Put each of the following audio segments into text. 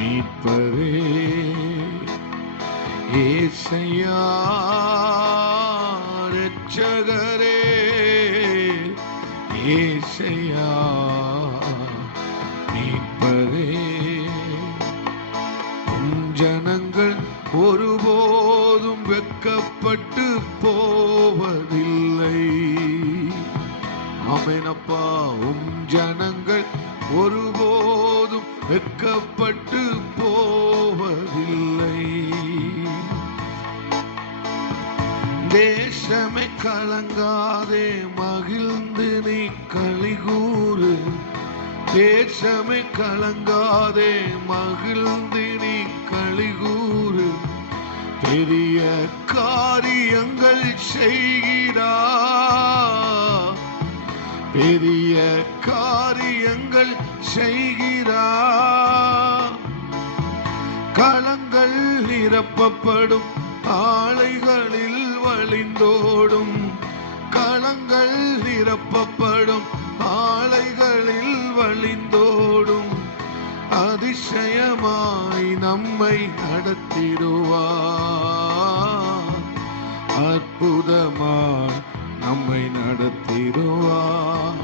மீட்பரே ஏசையா இரட்சகரே ஏசையா மீட்பரே. ஜனங்கள் ஒருபோதும் வெட்கப்பட்டு போவதில்லை. ஆமெனப்பா. ஜனங்கள் ஒருபோதும் வெட்கப்பட்டு போவதில்லை. தேசமே கலங்காதே, மகிழ்ந்து நீ களிகூறு. தேசமே கலங்காதே, மகிழ்ந்து நீ களிகூறு. பெரிய காரியங்கள் செய்கிறார், பெரிய காரியங்கள் செய்கிறார். களங்கள் நிரப்பப்படும், ஆலைகளில் வழிந்தோடும். களங்கள் நிரப்பப்படும், ஆலைகளில் வழிந்தோடும். அதிசயமாய் நம்மை நடத்திடுவார், அற்புதமாய் நம்மை நடத்திடுவார்.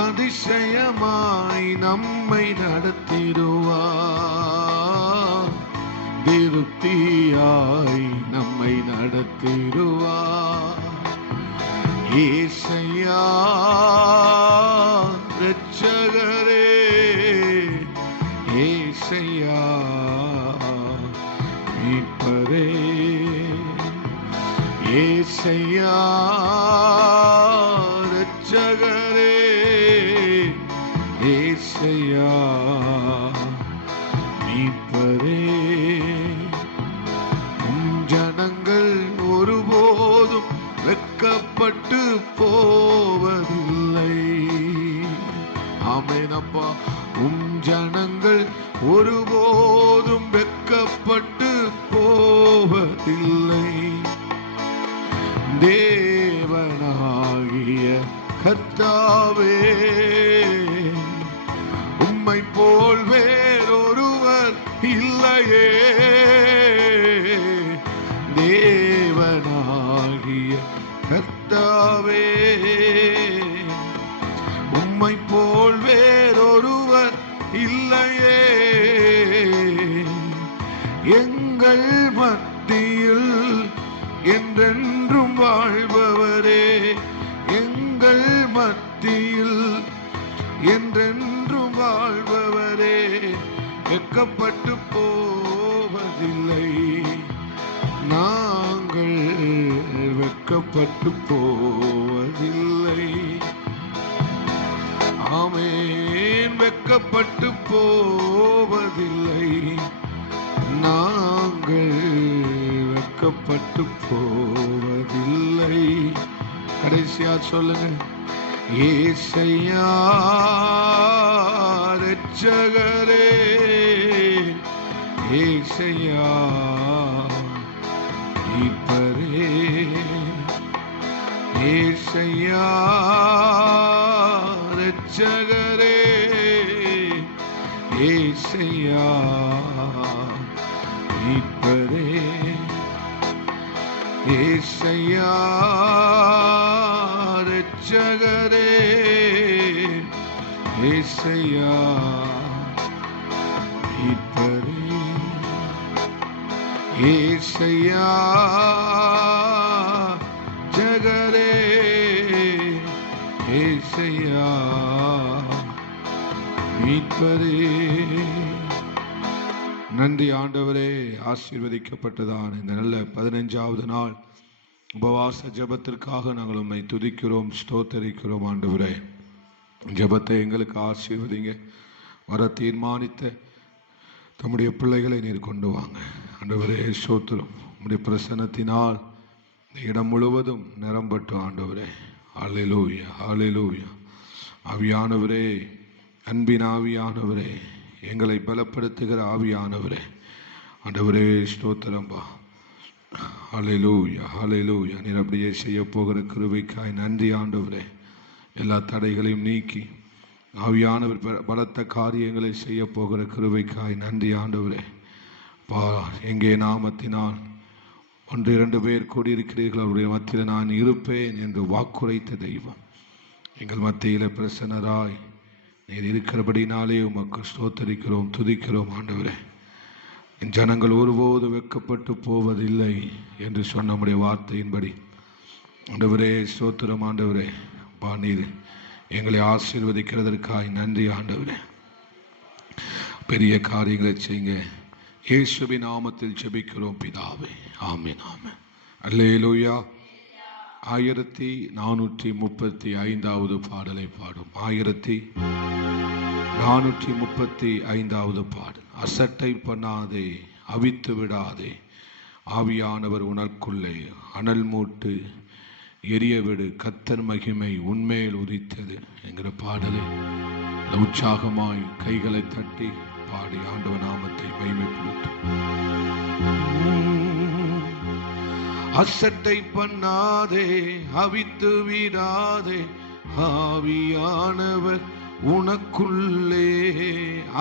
அதிசயமாய் நம்மை நடத்திடுவார், திருப்தியாய் நம்மை நடத்திடுவார். ஏசையா இரட்சகரே ஏசையா மீட்பரே. ஏசையா இரட்சகரே ஏசையா மீட்பரே. ஜனங்கள் ஒருபோதும் வெட்கப்பட்டு போவதில்லை. ஆமெனப்பா. ஜனங்கள் ஒருபோதும் வெட்கப்பட்டு போவதில்லை. தேவனாகிய கர்த்தாவே, உம்மை போல் வேறொருவர் இல்லையே. தேவனாகிய கர்த்தாவே, உம்மை போல் வேறொருவர் இல்லையே. எங்கள் மத்தியில் என்றென்றும் வாழ்பவரே, எங்கள் மத்தியில் என்றென்றும் வாழ்பவரே. வெட்கப்பட்டு போவதில்லை, நாங்கள் வெட்கப்பட்டு போவதில்லை. ஆமென். வெட்கப்பட்டு போவதில்லை, நாங்கள் வெட்கப்பட்டு போவதில்லை. கடைசியா சொல்லுங்க. ஏசையா இரட்சகரே ஏசையா மீட்பரே. ஏசையா இரட்சகரே ஏசையா மீட்பரே. ஏசையா இரட்சகரே ஏசையா மீட்பரே. ஏசையா ஜகரே ஏசையா மீட்பரே. நன்றி ஆண்டவரே. ஆசீர்வதிக்கப்பட்டதான் இந்த நல்ல 15வது நாள் உபவாச ஜெபத்திற்காக நாங்கள் உம்மை துதிக்கிறோம், ஸ்தோத்தரிக்கிறோம். ஆண்டவரே, ஜெபத்தை எங்களுக்கு ஆசீர்வதிங்க. வர தீர்மானித்த தம்முடைய பிள்ளைகளை நீர் கொண்டு வாங்க. ஆண்டவரே ஸ்தோத்திரம். உம்முடைய பிரசன்னத்தினால் இந்த இடம் முழுவதும் நிரம்பட்டும். ஆண்டவரே ஹல்லேலூயா ஹல்லேலூயா. ஆவியானவரே, அன்பின் ஆவியானவரே, எங்களை பலப்படுத்துகிற ஆவியானவரே, ஆண்டவரே ஸ்தோத்திரம்பா. ஹல்லேலூயா ஹல்லேலூயா. நீர் அப்படியே செய்ய போகிற கிருபைக்காய் நன்றி ஆண்டவரே. எல்லா தடைகளையும் நீக்கி ஆவியானவர் பலத்த காரியங்களை செய்ய போகிற கிருபைக்காய் நன்றி ஆண்டவரே. எங்கே நாமத்தினால் 1-2 பேர் கூடியிருக்கிறீர்கள், அவருடைய மத்தியில் நான் இருப்பேன் என்று வாக்குரைத்த தெய்வம் எங்கள் மத்தியில் பிரசன்னராய் நீர் இருக்கிறபடினாலே உமக்கு ஸ்தோத்தரிக்கிறோம், துதிக்கிறோம் ஆண்டவரே. என் ஜனங்கள் ஒருபோது வெட்கப்பட்டு போவதில்லை என்று சொன்ன நம்முடைய வார்த்தையின்படி ஆண்டவரே ஸ்தோத்திரம் ஆண்டவரே. நீர் எங்களை ஆசீர்வதிக்கிறதற்காய் நன்றி ஆண்டவரே. பெரிய காரியங்களை செய்யுங்க. இயேசுவின் நாமத்தில் ஜெபிக்கிறோம் பிதாவே, ஆமென் ஆமென். அல்லேலூயா. 1435வது பாடலை பாடும். 1435வது பாடல். அசட்டை பண்ணாதே, அவித்து விடாதே, ஆவியானவர் உனக்குள்ளே அனல் மூட்டு எரியவிடு, கர்த்தர் மகிமை உன்மேல் உதித்தது என்கிற பாடலை உற்சாகமாய் கைகளை தட்டி பாடி ஆண்டவர் நாமத்தை மகிமைப்படுத்தும். அசட்டை பண்ணாதே, அவித்து விடாதே, ஆவியானவர் உனக்குள்ளே.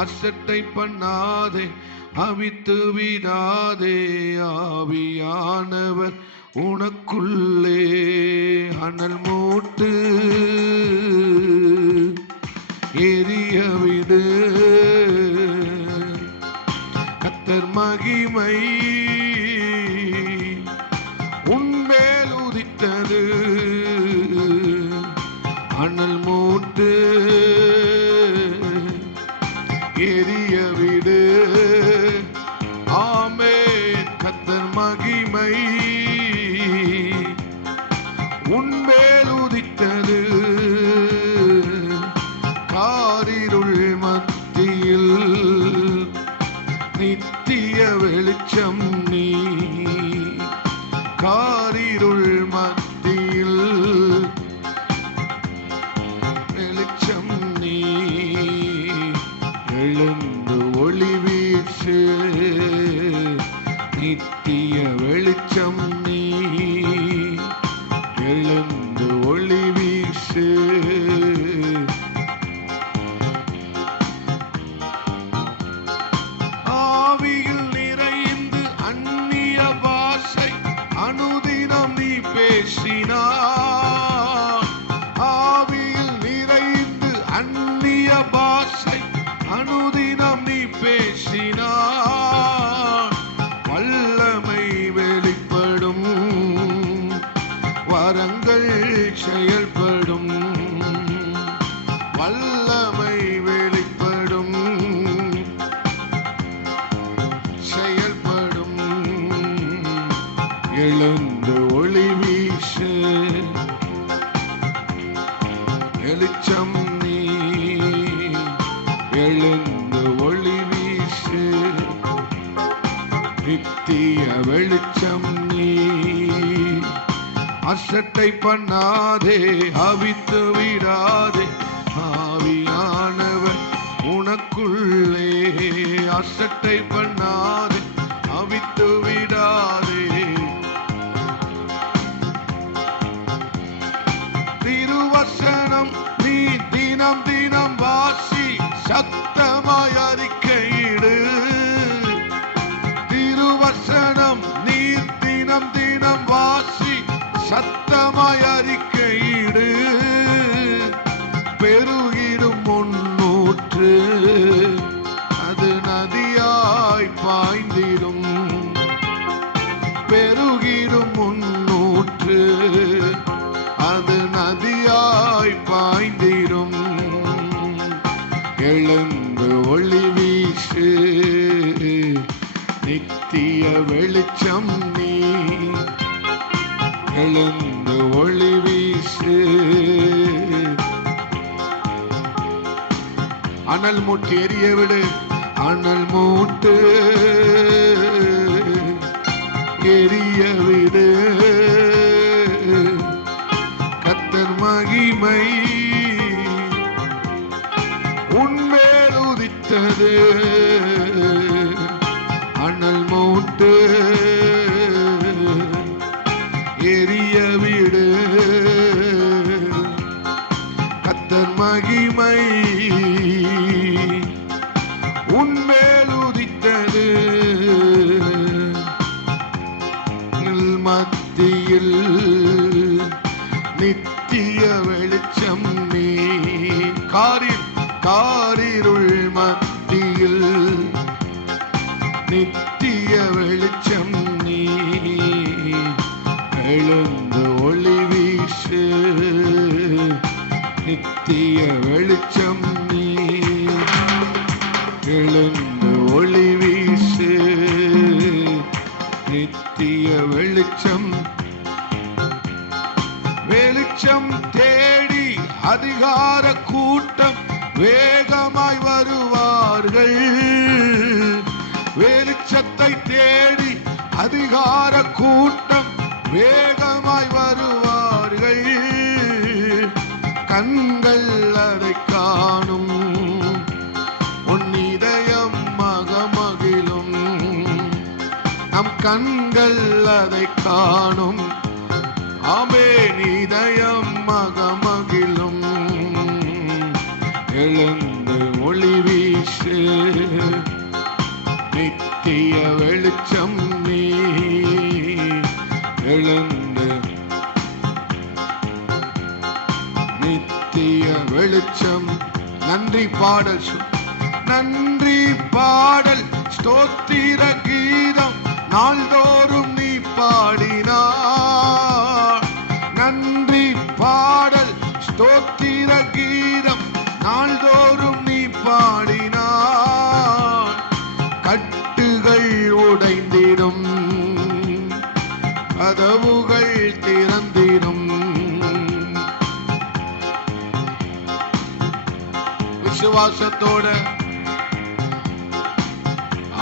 அசட்டை பண்ணாதே, அவித்து விடாதே, ஆவியானவர் உனக்குள்ளே அனல் மூட்டு எரியவிடு, கர்த்தர் மகிமை உன்மேல் உதித்தது. அனல் மூட்டு எரியவிடு, ஆமென். கர்த்தர் மகிமை உன்மேல் உதித்தது. காரிருள் மத்தியில் நித்திய வெளிச்சம் நீ, காரிருள் மத்தியில் வெளிச்சம் நீ. எழுந்து ஒளி வீசு, நித்திய வெளிச்சம் நீ. எழுந்து ஒளி வீசு, ஆவியில் நிறைந்து அந்நிய பாஷை அனுதினம் நீ பேசினாய். ஆவியில் நிறைந்து அந்நிய பாஷை அனுதினம் நீ பேசினாய். வல்லமை வெளிப்படும், வரங்கள் செயல்படும். வல்லமை வெளிப்படும், செயல்படும். எழுந்து ஒளி வீசு, வெளிச்சம் நீ. எழுந்து ஒளி வீசு, நித்திய வெளிச்சம் நீ. அசட்டை பண்ணாதே, அவித்து விடாதே, ஆவியானவர் உனக்குள்ளே. அசட்டை பண்ணாதே, அவித்து விடாதே. திருவசனம் நீ தினம் தினம் வாசி, சத்தமாய் அறிக்கையிடு. திருவசனம் நீ தினம் தினம் வாசி, சத்தமாய் அறிக்கையிடு. பெருகிடும் முன்னூற்று அது நதியாய் பாய்ந்திடும். பெருகிடும் முன்னூற்று அது நதியாய் பாய்ந்திடும். எழுந்து ஒளி வீசு, நித்திய வெளிச்சம் நீ. எழுந்து ஒளி வீசு, அனல் மூட்டு எரிய விடு. அனல் மூட்டு எரிய விடு, கர்த்தர் மகிமை உன்மேல் உதித்தது. அனல் மூட்டு எரிய விடு, கர்த்தர் மகிமை காரிருள் மத்தியில் நித்திய வெளிச்சம் நீ. எழுந்து ஒளி வீசு, நித்திய வெளிச்சம் நீ. எழுந்து ஒளி வீசு, நித்திய வெளிச்சம். வெளிச்சம் தேடி அதிகார கூட்டம் வேகமாய் வருவார்கள். வெளிச்சத்தை தேடி அதிகார கூட்டம் வேகமாய் வருவார்கள். கண்கள் அதை காணும், உன் இதயம் மகமகிழும். நம் கண்கள் அதை காணும், ஆமென், இதயம் மகமகிழும். எழுந்து ஒளி வீசு, நித்திய வெளிச்சம் நீ. எழுந்து நித்திய வெளிச்சம். நன்றி பாடல், நன்றி பாடல், ஸ்தோத்திர கீதம் நாள்தோறும் நீ பாடினார். நன்றி பாடல், ஸ்தோத்திர கீதம் நாள்தோறும் நீ பாடினார். கட்டுகள் உடைந்திடும், கதவுகள் திறந்திடும். விசுவாசத்தோட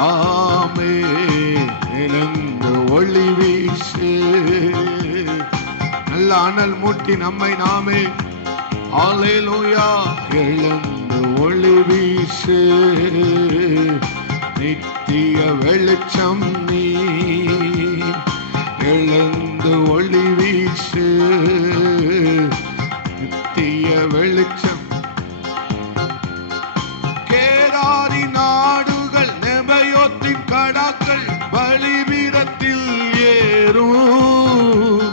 ஆமென். எழுந்து ஒளி வீசு. நல்ல அனல் மூட்டி நம்மை நாமே அல்லேலூயா. எழுந்து ஒளி வீசு, நித்திய வெளிச்சம் நீ. எழுந்து ஒளி வீசு, நித்திய வெளிச்சம். கேதாரி நாடுகள் நெபயோத்தின் கடாக்கள் பலிபீடத்தில் ஏறும்.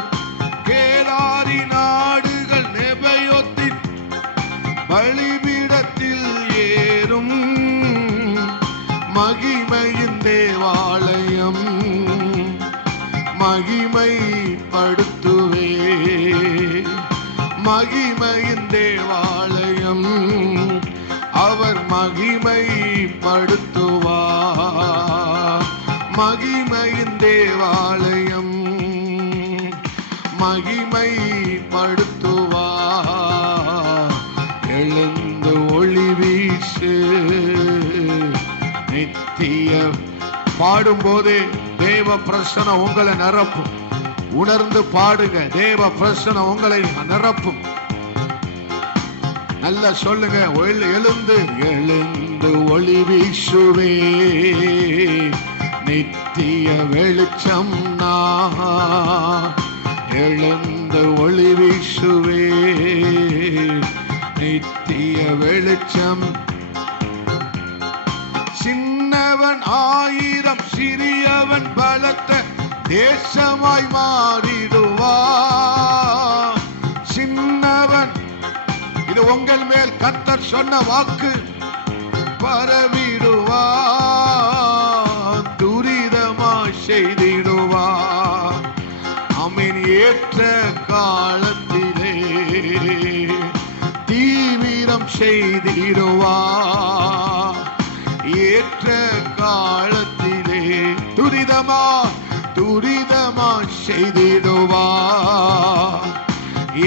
கேதாரி நாடுகள் நெபயோத்தின் பலிபீடத்தில் ஏறும். மகிமையின் தேவாலயம் மகிமை படுத்துவே. மகிமையின் தேவாலயம் அவர் மகிமை படுத்துவார். மகிமையின் தேவாலயம் மகிமை படுத்துவார். எழுந்து ஒளி வீசு, நித்திய. பாடும்போதே தேவ பிரசன்னம் உங்களை நிரப்பும். உணர்ந்து பாடுங்க, தேவ பிரசன்னம் உங்களை நிரப்பும். நல்ல சொல்லுங்க, எழுந்து எழுந்து ஒளி வீசுவே, நித்திய வெளிச்சம் நான். எழுந்து ஒளி வீசுவே, நித்திய வெளிச்சம். சின்னவன் ஆயிரம் சிறியவன் பலத்த தேசமாய் மாறிடுவான். சின்னவன், இது உங்கள் மேல் கர்த்தர் சொன்ன வாக்கு. பரவிடுவான், துரிதமாய் செய்திடுவான். அமீன். ஏற்ற காலத்திலே தீவிரம் செய்திடுவான். ஏற்ற காலத்திலே துரிதமா செய்திடுவார்.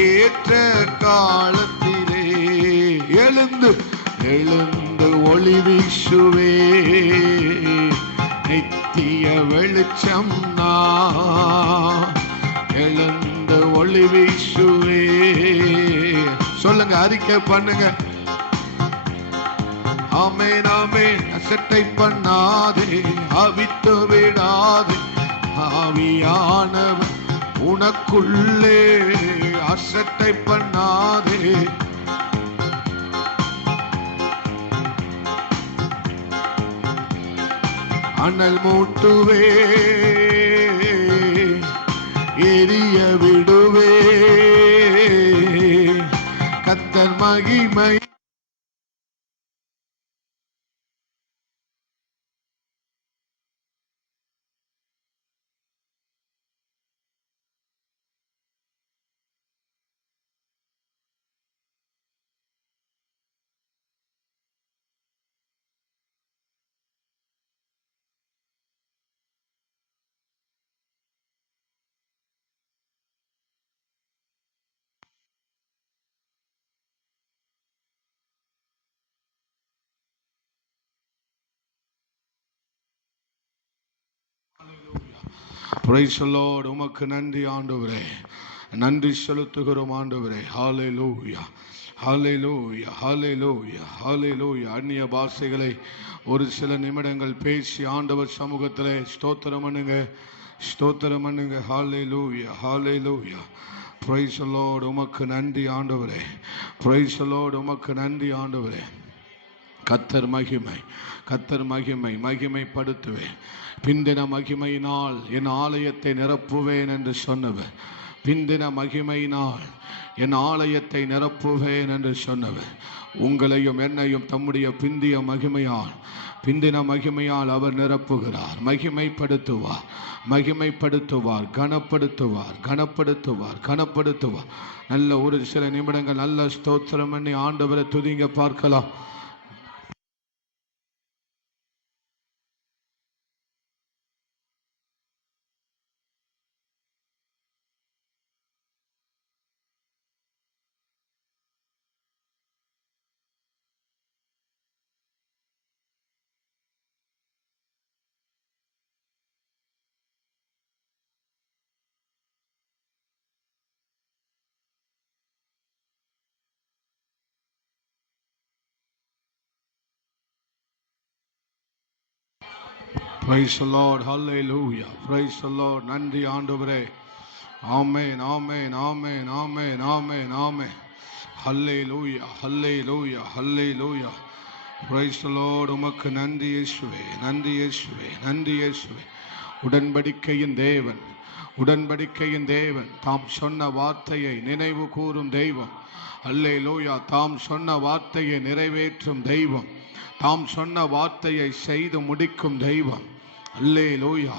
ஏற்ற காலத்திலே எழுந்து ஒளி வீசுவே, நித்திய வெளிச்சம் நான். எழுந்து ஒளி வீசுவே. சொல்லுங்க, அறிக்கை பண்ணுங்க. ஆமென் ஆமென். அசட்டை பண்ணாதே, அவித்து விடாதே, ஆவியானவர் உனக்குள்ளே. அசட்டை பண்ணாதே, அனல் மூட்டுவே, எரிய விடுவே. கர்த்தர் மகிமை Praise the Lord. உமக்கு நன்றி ஆண்டவரே, நன்றி செலுத்துகிறோம் ஆண்டவரே. ஹல்லேலூயா, ஹல்லேலூயா, ஹல்லேலூயா, ஹல்லேலூயா. அந்நிய பாஷைகளை ஒரு சில நிமிடங்கள் பேசி ஆண்டவர் சமூகத்திலே ஸ்தோத்திரம் பண்ணுங்க, ஸ்தோத்திரம் பண்ணுங்க. ஹல்லேலூயா, ஹல்லேலூயா. Praise the Lord. உமக்கு நன்றி ஆண்டவரே. Praise the Lord. உமக்கு நன்றி ஆண்டவரே. கர்த்தர் மகிமை, கர்த்தர் மகிமை, மகிமைப்படுத்துவேன். பிந்தின மகிமையினால் என் ஆலயத்தை நிரப்புவேன் என்று சொன்னவர். பிந்தின மகிமையினால் என் ஆலயத்தை நிரப்புவேன் என்று சொன்னவர். உங்களையும் என்னையும் தம்முடைய பிந்திய மகிமையால், பிந்தின மகிமையால் அவர் நிரப்புகிறார். மகிமைப்படுத்துவார், மகிமைப்படுத்துவார், கனப்படுத்துவார், கனப்படுத்துவார், கனப்படுத்துவார். நல்ல ஒரு சில நிமிடங்கள் நல்ல ஸ்தோத்திரம் பண்ணி ஆண்டவரை துதிங்க பார்க்கலாம். Praise the Lord. Hallelujah. Praise the Lord. நன்றி ஆண்டவரே. ஆமென், amen, amen, amen, amen, amen. Hallelujah, hallelujah, hallelujah. Praise the Lord. உமக்கு நன்றி இயேசுவே, நன்றி இயேசுவே, நன்றி இயேசுவே. உடன்படிக்கையின் தேவன், உடன்படிக்கையின் தேவன், தாம் சொன்ன வார்த்தையை நினைவு கூறும் தெய்வம். ஹல்லேலூயா. தாம் சொன்ன வார்த்தையை நிறைவேற்றும் தெய்வம், தாம் சொன்ன வார்த்தையை செய்து முடிக்கும் தெய்வம். அல்லேலூயா,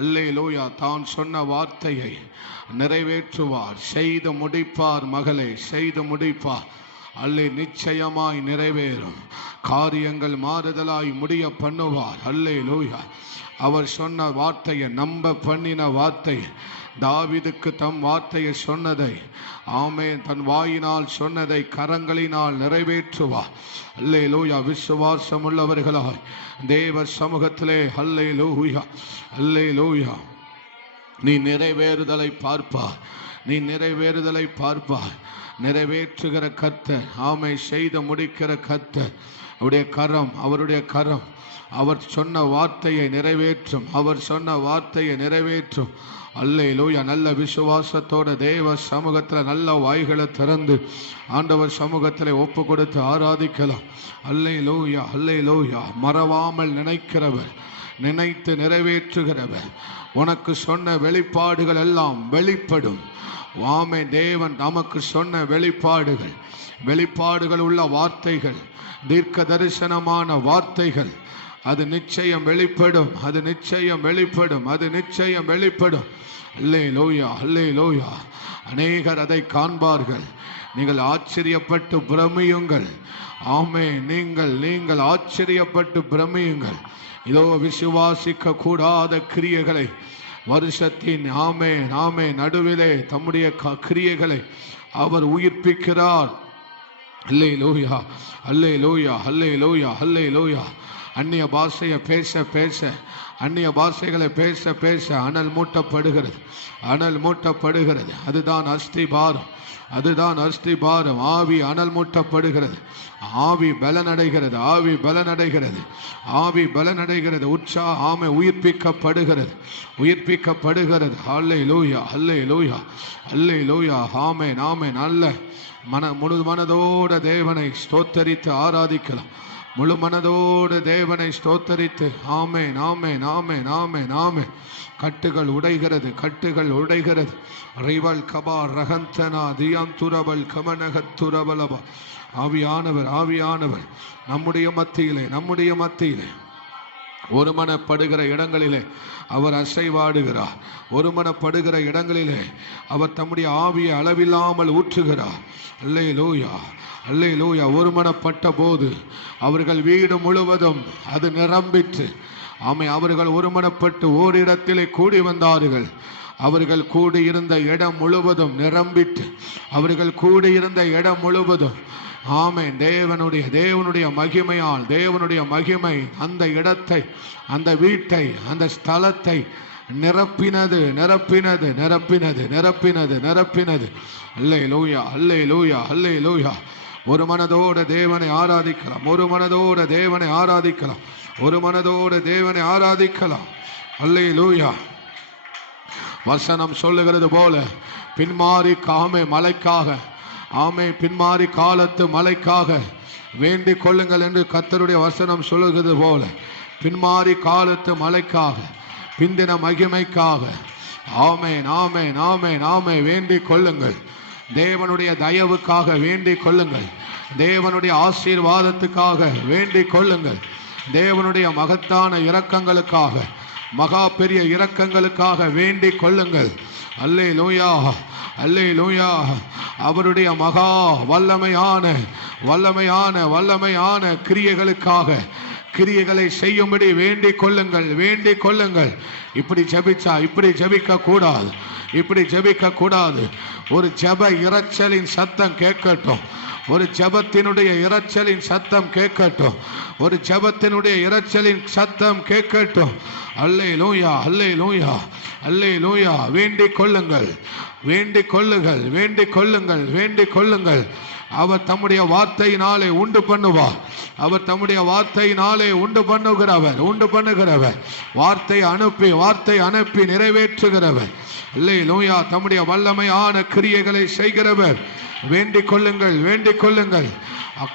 அல்லேலூயா. தான் சொன்ன வார்த்தையை நிறைவேற்றுவார், செய்து முடிப்பார். மகளே, செய்து முடிப்பார். அல்லே, நிச்சயமாய் நிறைவேறும் காரியங்கள் மாறுதலாய் முடிய பண்ணுவார். அல்லேலூயா. அவர் சொன்ன வார்த்தையை, நம்ப பண்ணின வார்த்தை, தாவீதுக்கு தம் வார்த்தையை சொன்னதை, ஆமென், தன் வாயினால் சொன்னதை கரங்களினால் நிறைவேற்றுவார். அல்லேலூயா. விசுவாசம் உள்ளவர்களாய் தேவ சமூகத்திலே அல்லேலூயா, அல்லேலூயா, நீ நிறைவேறுதலை பார்ப்பார், நீ நிறைவேறுதலை பார்ப்பார். நிறைவேற்றுகிற கர்த்தர், ஆமை செய்து முடிக்கிற கர்த்தர். அவருடைய கரம், அவருடைய கரம், அவர் சொன்ன வார்த்தையை நிறைவேற்றும், அவர் சொன்ன வார்த்தையை நிறைவேற்றும். அல்லேலூயா. நல்ல விசுவாசத்தோட தேவ சமூகத்தில் நல்ல வாய்களை திறந்து ஆண்டவர் சமூகத்தில் ஒப்பு கொடுத்து ஆராதிக்கலாம். அல்லேலூயா, அல்லேலூயா. மறவாமல் நினைக்கிறவர், நினைத்து நிறைவேற்றுகிறவர். உனக்கு சொன்ன வெளிப்பாடுகள் எல்லாம் வெளிப்படும். வாமே, தேவன் நமக்கு சொன்ன வெளிப்பாடுகள், வெளிப்பாடுகள் உள்ள வார்த்தைகள், தீர்க்க தரிசனமான வார்த்தைகள், அது நிச்சயம் வெளிப்படும், அது நிச்சயம் வெளிப்படும், அது நிச்சயம் வெளிப்படும். அல்லேலூயா, அல்லேலூயா. அநேகர் அதை காண்பார்கள். நீங்கள் ஆச்சரியப்பட்டு பிரமியுங்கள். ஆமே, நீங்கள் நீங்கள் ஆச்சரியப்பட்டு பிரமியுங்கள். இதோ விசுவாசிக்க கூடாத கிரியைகளை வருஷத்தின் ஆமே ஆமே நடுவிலே தம்முடைய கிரியைகளை அவர் உயிர்ப்பிக்கிறார். அல்லேலூயா, அல்லேலூயா, அல்லேலூயா, அல்லேலூயா. அந்நிய பாஷையை பேச பேச, அந்நிய பாஷைகளை பேச பேச அனல் மூட்டப்படுகிறது, அனல் மூட்டப்படுகிறது. அதுதான் அஸ்திபாரம், அதுதான் அஸ்திபாரம். ஆவி அனல் மூட்டப்படுகிறது, ஆவி பலனடைகிறது, ஆவி பலனடைகிறது, ஆவி பலனடைகிறது. ஆமை உயிர்ப்பிக்கப்படுகிறது, உயிர்ப்பிக்கப்படுகிறது. அல்லேலூயா, அல்லேலூயா, அல்லேலூயா. ஆமென், ஆமென். நல்ல முழு மனதோட தேவனை ஸ்தோத்தரித்து ஆராதிக்கலாம். முழு மனதோடு தேவனை ஸ்தோத்தரித்து ஆமென், ஆமென், ஆமென், ஆமென், ஆமென். கட்டுகள் உடைகிறது, கட்டுகள் உடைகிறது. ரிவல் கபா ரகந்தனா தியாந்துரவல் கமனகத்துரவலபா. ஆவியானவர், ஆவியானவர் நம்முடைய மத்தியிலே, நம்முடைய மத்தியிலே ஒருமனப்படுகிற இடங்களிலே அவர் அசைவாடுகிறார். ஒருமனப்படுகிற இடங்களிலே அவர் தம்முடைய ஆவியை அளவில்லாமல் ஊற்றுகிறார். அல்லேலூயா, அல்லேலூயா. ஒருமனப்பட்ட போது அவர்கள் வீடு முழுவதும் அது நிரம்பிற்று. ஆமை, அவர்கள் ஒருமனப்பட்டு ஓரிடத்திலே கூடி வந்தார்கள். அவர்கள் கூடியிருந்த இடம் முழுவதும் நிரம்பிட்டு, அவர்கள் கூடியிருந்த இடம் முழுவதும் ஆமென், தேவனுடைய மகிமையால், தேவனுடைய மகிமை அந்த இடத்தை, அந்த வீட்டை, அந்த ஸ்தலத்தை நிரப்பினது நிரப்பினது நிரப்பினது நிரப்பினது நிரப்பினது. அல்லேலூயா அல்லேலூயா அல்லேலூயா. ஒரு மனதோட தேவனை ஆராதிக்கலாம், ஒரு மனதோட தேவனை ஆராதிக்கலாம், ஒரு மனதோட தேவனை ஆராதிக்கலாம். அல்லேலூயா. வசனம் சொல்லுகிறது போல பின்மாறி காமே மலைக்காக, ஆமே பின்மாறி காலத்து மலைக்காக வேண்டிக் கொள்ளுங்கள் என்று கர்த்தருடைய வசனம் சொல்லுகிறது போல பின்மாறி காலத்து மலைக்காக, பிந்தின மகிமைக்காக, ஆமென் ஆமென் ஆமென் ஆமென் வேண்டிக் கொள்ளுங்கள். தேவனுடைய தயவுக்காக வேண்டிக் கொள்ளுங்கள், தேவனுடைய ஆசீர்வாதத்துக்காக வேண்டிக் கொள்ளுங்கள், தேவனுடைய மகத்தான இரக்கங்களுக்காக, மகா பெரிய இரக்கங்களுக்காக வேண்டிக் கொள்ளுங்கள். அல்லேலூயா அல்லேலூயா. அவருடைய மகா வல்லமையான வல்லமையான வல்லமையான கிரியைகளுக்காக கிரியைகளை செய்யும்படி வேண்டிக் கொள்ளுங்கள், வேண்டிக் கொள்ளுங்கள். இப்படி ஜெபிச்சா இப்படி ஜெபிக்க கூடாது, இப்படி ஜெபிக்க கூடாது. ஒரு ஜெப இரைச்சலின் சத்தம் கேட்கட்டும், ஒரு ஜெபத்தினுடைய இரைச்சலின் சத்தம் கேட்கட்டும், ஒரு ஜெபத்தினுடைய இரைச்சலின் சத்தம் கேட்கட்டும். அல்லேலூயா அல்லேலூயா அல்லேலூயா. வேண்டிக் கொள்ளுங்கள், வேண்டிக் கொள்ளுங்கள், வேண்டிக் கொள்ளுங்கள், வேண்டிக் கொள்ளுங்கள். அவர் தம்முடைய வார்த்தையினாலே உண்டு பண்ணுவார், அவர் தம்முடைய வார்த்தையினாலே உண்டு பண்ணுகிறவர், உண்டு பண்ணுகிறவர், வார்த்தை அனுப்பி நிறைவேற்றுகிறவர். அல்லேலூயா. தம்முடைய வல்லமையான கிரியைகளை செய்கிறவர். வேண்டிக் கொள்ளுங்கள், வேண்டிக் கொள்ளுங்கள்,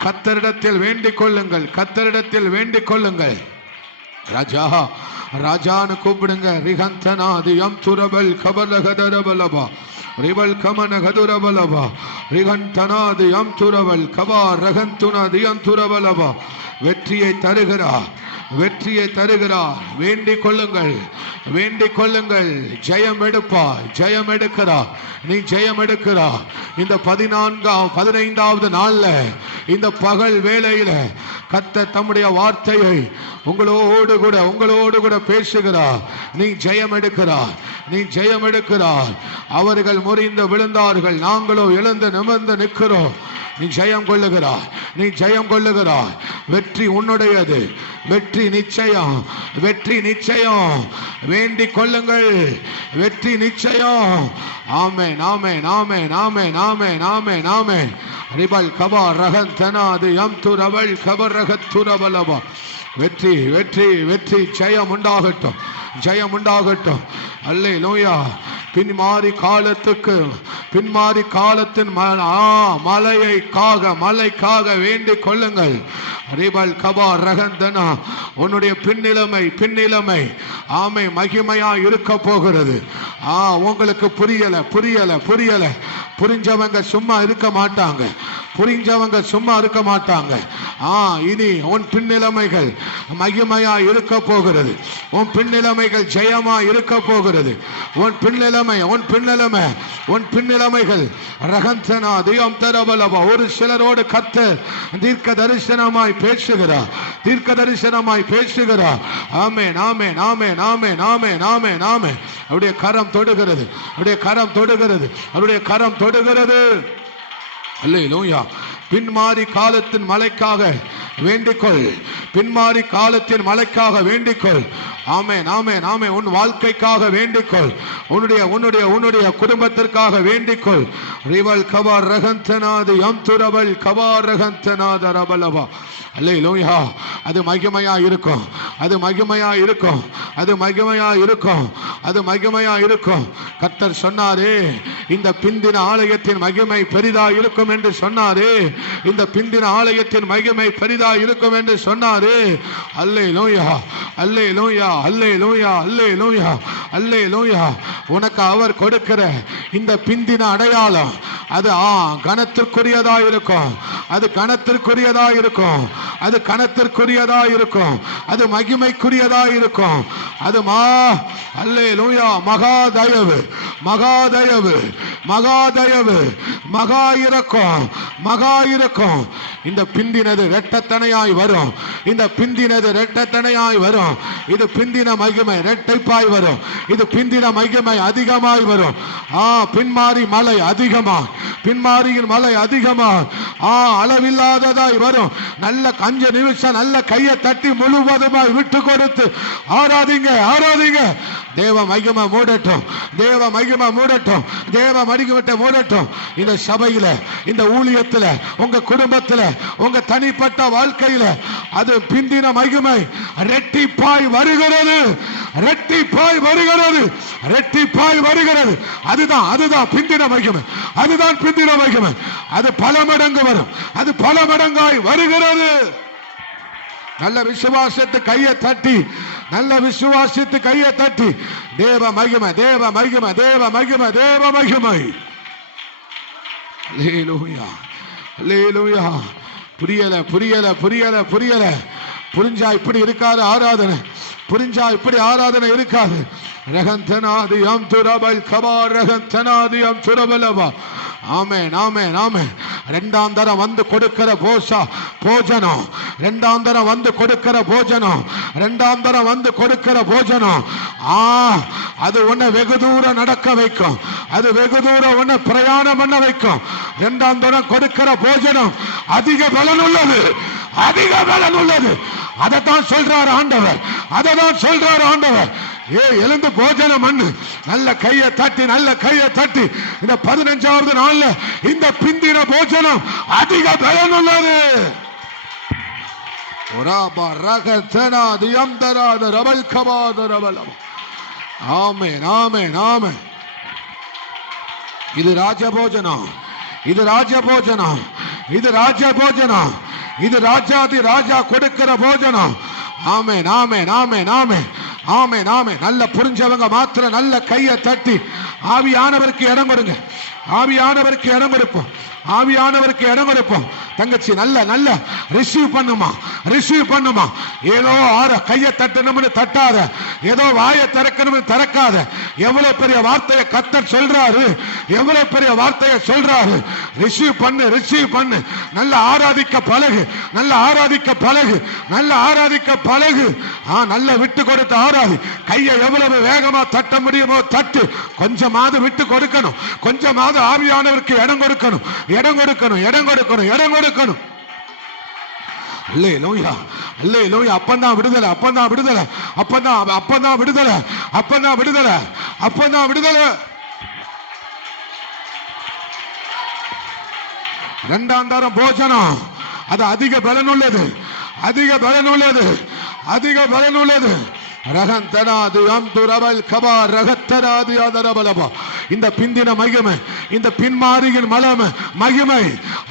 கர்த்தரிடத்தில் வேண்டிக் கொள்ளுங்கள், கர்த்தரிடத்தில் வேண்டிக் கொள்ளுங்கள். ராஜா ராஜான்னு கூப்பிடுங்க. ரிகந்தனாதி யம் துரபல் கபலகதரபலபா ரிவல் கமன கதுரபலபா ரிகந்தனாதி யம் துரபல் கபா ரகந்துனாதி யம் துரபலபா. வெற்றியை தருகிறார், வெற்றியை தருகிறார். வேண்டிக் கொள்ளுங்கள், வேண்டிக் கொள்ளுங்கள். ஜெயம் எடுப்பார், ஜெயம் எடுக்கிறார், நீ ஜெயம் எடுக்கிறார். இந்த 15வது நாள்ல இந்த பகல் வேளையில கர்த்தர் தம்முடைய வார்த்தையை உங்களோடு கூட பேசுகிறார். நீ ஜெயம் எடுக்கிறார், நீ ஜெயம் எடுக்கிறார். அவர்கள் முறிந்து விழுந்தார்கள், நாங்களோ எழுந்து நிமிர்ந்து நிற்கிறோம். நீ ஜெயம் கொள்ளுகிறாய், நீ ஜெயம் கொள்ளுகிறாய். வெற்றி உன்னுடையது, வெற்றி நிச்சயம், வெற்றி நிச்சயம். வேண்டிக் கொள்ளுங்கள், வெற்றி நிச்சயம். ஆமென் amen amen amen amen amen ஆமென். ரிபல் கபா ரகந்தனாது யம் துரவல் கபர் ரகத்துரவலபா. வெற்றி வெற்றி வெற்றி. ஜெயம் உண்டாகட்டும், ஜெயம் உண்டாகட்டும். அல்லேலூயா. பின்மாறி காலத்துக்கு, பின்மாறி காலத்தின் மலைக்காக வேண்டிக் கொள்ளுங்கள். ரிபல் கபா ரகந்தனா. உன்னுடைய பின்னிலைமை ஆமை மகிமையா இருக்க போகிறது. உங்களுக்கு புரியல. புரிஞ்சவங்க சும்மா இருக்க மாட்டாங்க, புரிஞ்சவங்க சும்மா இருக்க மாட்டாங்க. இனி உன் பின்னிலைமைகள் மகிமையா இருக்க போகிறது, உன் பின்னிலைமைகள் ஜெயமா இருக்க போகிறது. உன் பின்னிலைமைகள் ரகந்தனா தியம் தரபலபா. ஒரு சிலரோடு கர்த்தர் தீர்க்க தரிசனமாய் பேசுகிறார், தீர்க்க தரிசனமாய் பேசுகிறார். ஆமென் amen amen amen amen amen ஆமென். அவருடைய கரம் தொடுகிறது, அவருடைய கரம் தொடுகிறது, அவருடைய கரம் தொடுகிறது. அல்லேலூயா. பின்மாறி காலத்தின் மலைக்காக வேண்டிக்கொள், பின்மாறி காலத்தின் மலைக்காக வேண்டிக்கொள். ஆமென் ஆமென் ஆமென். உன் வாழ்க்கைக்காக வேண்டிக்கொள், உன்னுடைய குடும்பத்திற்காக வேண்டிக்கொள். ரிவல் கபார் ரகந்தனாது யம் துரவல் கபார் ரகந்தனாத ரபலபா. அல்லேலூயா. அது மகிமையா இருக்கும், அது மகிமையா இருக்கும், அது மகிமையா இருக்கும், அது மகிமையா இருக்கும். கர்த்தர் சொன்னாரே, இந்த பிந்தின ஆலயத்தின் மகிமை பெரிதா இருக்கும் என்று சொன்னாரே, இந்த பிந்தின ஆலயத்தின் மகிமை பெரிதா இருக்கும் என்று சொன்னாரே. அல்லேலூயா அல்லேலூயா அல்லேலூயா அல்லேலூயா அல்லேலூயா. உனக்கு அவர் கொடுக்கிற இந்த பிந்தின அடையாளம் அது கனத்திற்குரியதா இருக்கும், அது கனத்திற்குரியதா இருக்கும், அது கனத்திற்குரியதா இருக்கும், அது மகிமைக்குரியதா இருக்கும். அது அல்லேலூயா. மகாதயவு மகாதயவு மகாதயவு மகா இரக்கம் மகா இரக்கம். இந்த பிந்தினது இரட்டத்தனையாய் வரும், இந்த பிந்தினது இரட்டத்தனையாய் வரும். இது பிந்தின மகிமை இரட்டைப்பாய் வரும், இது பிந்தின மகிமை அதிகமாய் வரும். பின்மாறி மலை அதிகமா, பின்மாரியின் மலை அதிகமா அளவில்லாததாய் வரும். நல்ல 5 நிமிஷம் நல்ல கையை தட்டி முழுவதுமாய் விட்டு கொடுத்து ஆராதிங்க. ஆராதிங்க. தேவ மகிமை மூடட்டும், தேவ மகிமை மூடட்டும், தேவ மகிமை மூடட்டும். இந்த சபையில, இந்த ஊழியத்துல, உங்க குடும்பத்துல, உங்க தனிப்பட்ட வாழ்க்கையில அது பிந்தின மகிமை ரெட்டிப்பாய் வருகிறது, ரெட்டிப்பாய் வருகிறது, ரெட்டிப்பாய் வருகிறது. அதுதான் பிந்தின மகிமை, அதுதான் பிந்தின மகிமை. அது பல மடங்கு வரும், அது பல மடங்காய் வருகிறது. நல்ல விசுவாசத்து கையை தட்டி, நல்ல விசுவாசத்து கையை தட்டி, தேவ மகிமை, தேவ மகிமை, தேவ மகிமை, தேவ மகிமை. அல்லேலூயா, அல்லேலூயா. புரியல புரியல புரியல புரியல. புரிஞ்சா இப்படி இருக்காது ஆராதனை, புரிஞ்சா இப்படி ஆராதனை இருக்காது. ரகந்தனாதியம் துரபல் கபார் ரகந்தனாதியம் துரபலவா. ஆமென், ஆமென், ஆமென். இரண்டாம் தரம் வந்து கொடுக்கிற போஜனம், இரண்டாம் தரம் வந்து கொடுக்கிற போஜனம், இரண்டாம் தரம் வந்து கொடுக்கிற போஜனம். அது உன்னை வெகு தூரம் நடக்க வைக்கும், அது வெகு தூரம் உன்னை பிரயாணம் பண்ண வைக்கும். இரண்டாம் தரம் கொடுக்கிற போஜனம் அதிக பலன் உள்ளது, அதிக பலன் உள்ளது. அதைத்தான் சொல்றார் ஆண்டவர், அதைதான் சொல்றார் ஆண்டவர். எழுந்து போஜனம் பண்ணு. நல்ல கையை தட்டி, நல்ல கையை தட்டி. இந்த 15வது நாள்ல இந்த பிந்தின போஜனம் அதிக பலன் உள்ளது. ஆமென், ஆமென், ஆமென். இது ராஜபோஜனம், இது ராஜபோஜனம், இது ராஜபோஜனம், இது ராஜாதி ராஜா கொடுக்கிற போஜனம். ஆமென், ஆமென், ஆமென், ஆமென், ஆமென், ஆமென். நல்ல புரிஞ்சவங்க மாத்திரம் நல்ல கையை தட்டி ஆவியானவருக்கு இடம் கொடுங்க, ஆவியானவருக்கு இடம் கொடுப்போம், ஆவியானவருக்கு இடம் கொடுப்போம். தங்கச்சி நல்ல நல்ல ரிசீவ் பண்ணுமா, ரிசீவ் பண்ணுமா. ஏதோ கையை தட்டணும்னு தட்டாத, ஏதோ வாயை திறக்கணும்னு திறக்காத. எவ்வளவு பெரிய வார்த்தையை கர்த்தர் சொல்றாரு, எவ்வளவு பெரிய வார்த்தையை சொல்றாரு. ரிசீவ் பண்ணு, ரிசீவ் பண்ணு. நல்ல ஆராதிக்க பழகு, நல்ல ஆராதிக்க பழகு, நல்ல ஆராதிக்க பழகு. நல்ல விட்டு கொடுத்து ஆராதி. கையை எவ்வளவு வேகமா தட்ட முடியுமோ தட்டு. கொஞ்சமாவது விட்டு கொடுக்கணும், கொஞ்சமாவது ஆவியானவருக்கு இடம் கொடுக்கணும், இடம் கொடுக்கணும், இடம் கொடுக்கணும், இடம் கொடுக்கணும். அல்லேலூயா, அல்லேலூயா. அப்பந்தான் விடுதலை, அப்பந்தான் விடுதலை, அப்பந்தான் விடுதலை, அப்பந்தான் விடுதலை, அப்பந்தான் விடுதலை. இரண்டாம் தரம் போஜனம் அது அதிக பலன் உள்ளது, அதிக பலன் உள்ளது, அதிக பலன் உள்ளது. இந்த பிந்தின மகிமை, இந்த பின்மாரியின் மகிமை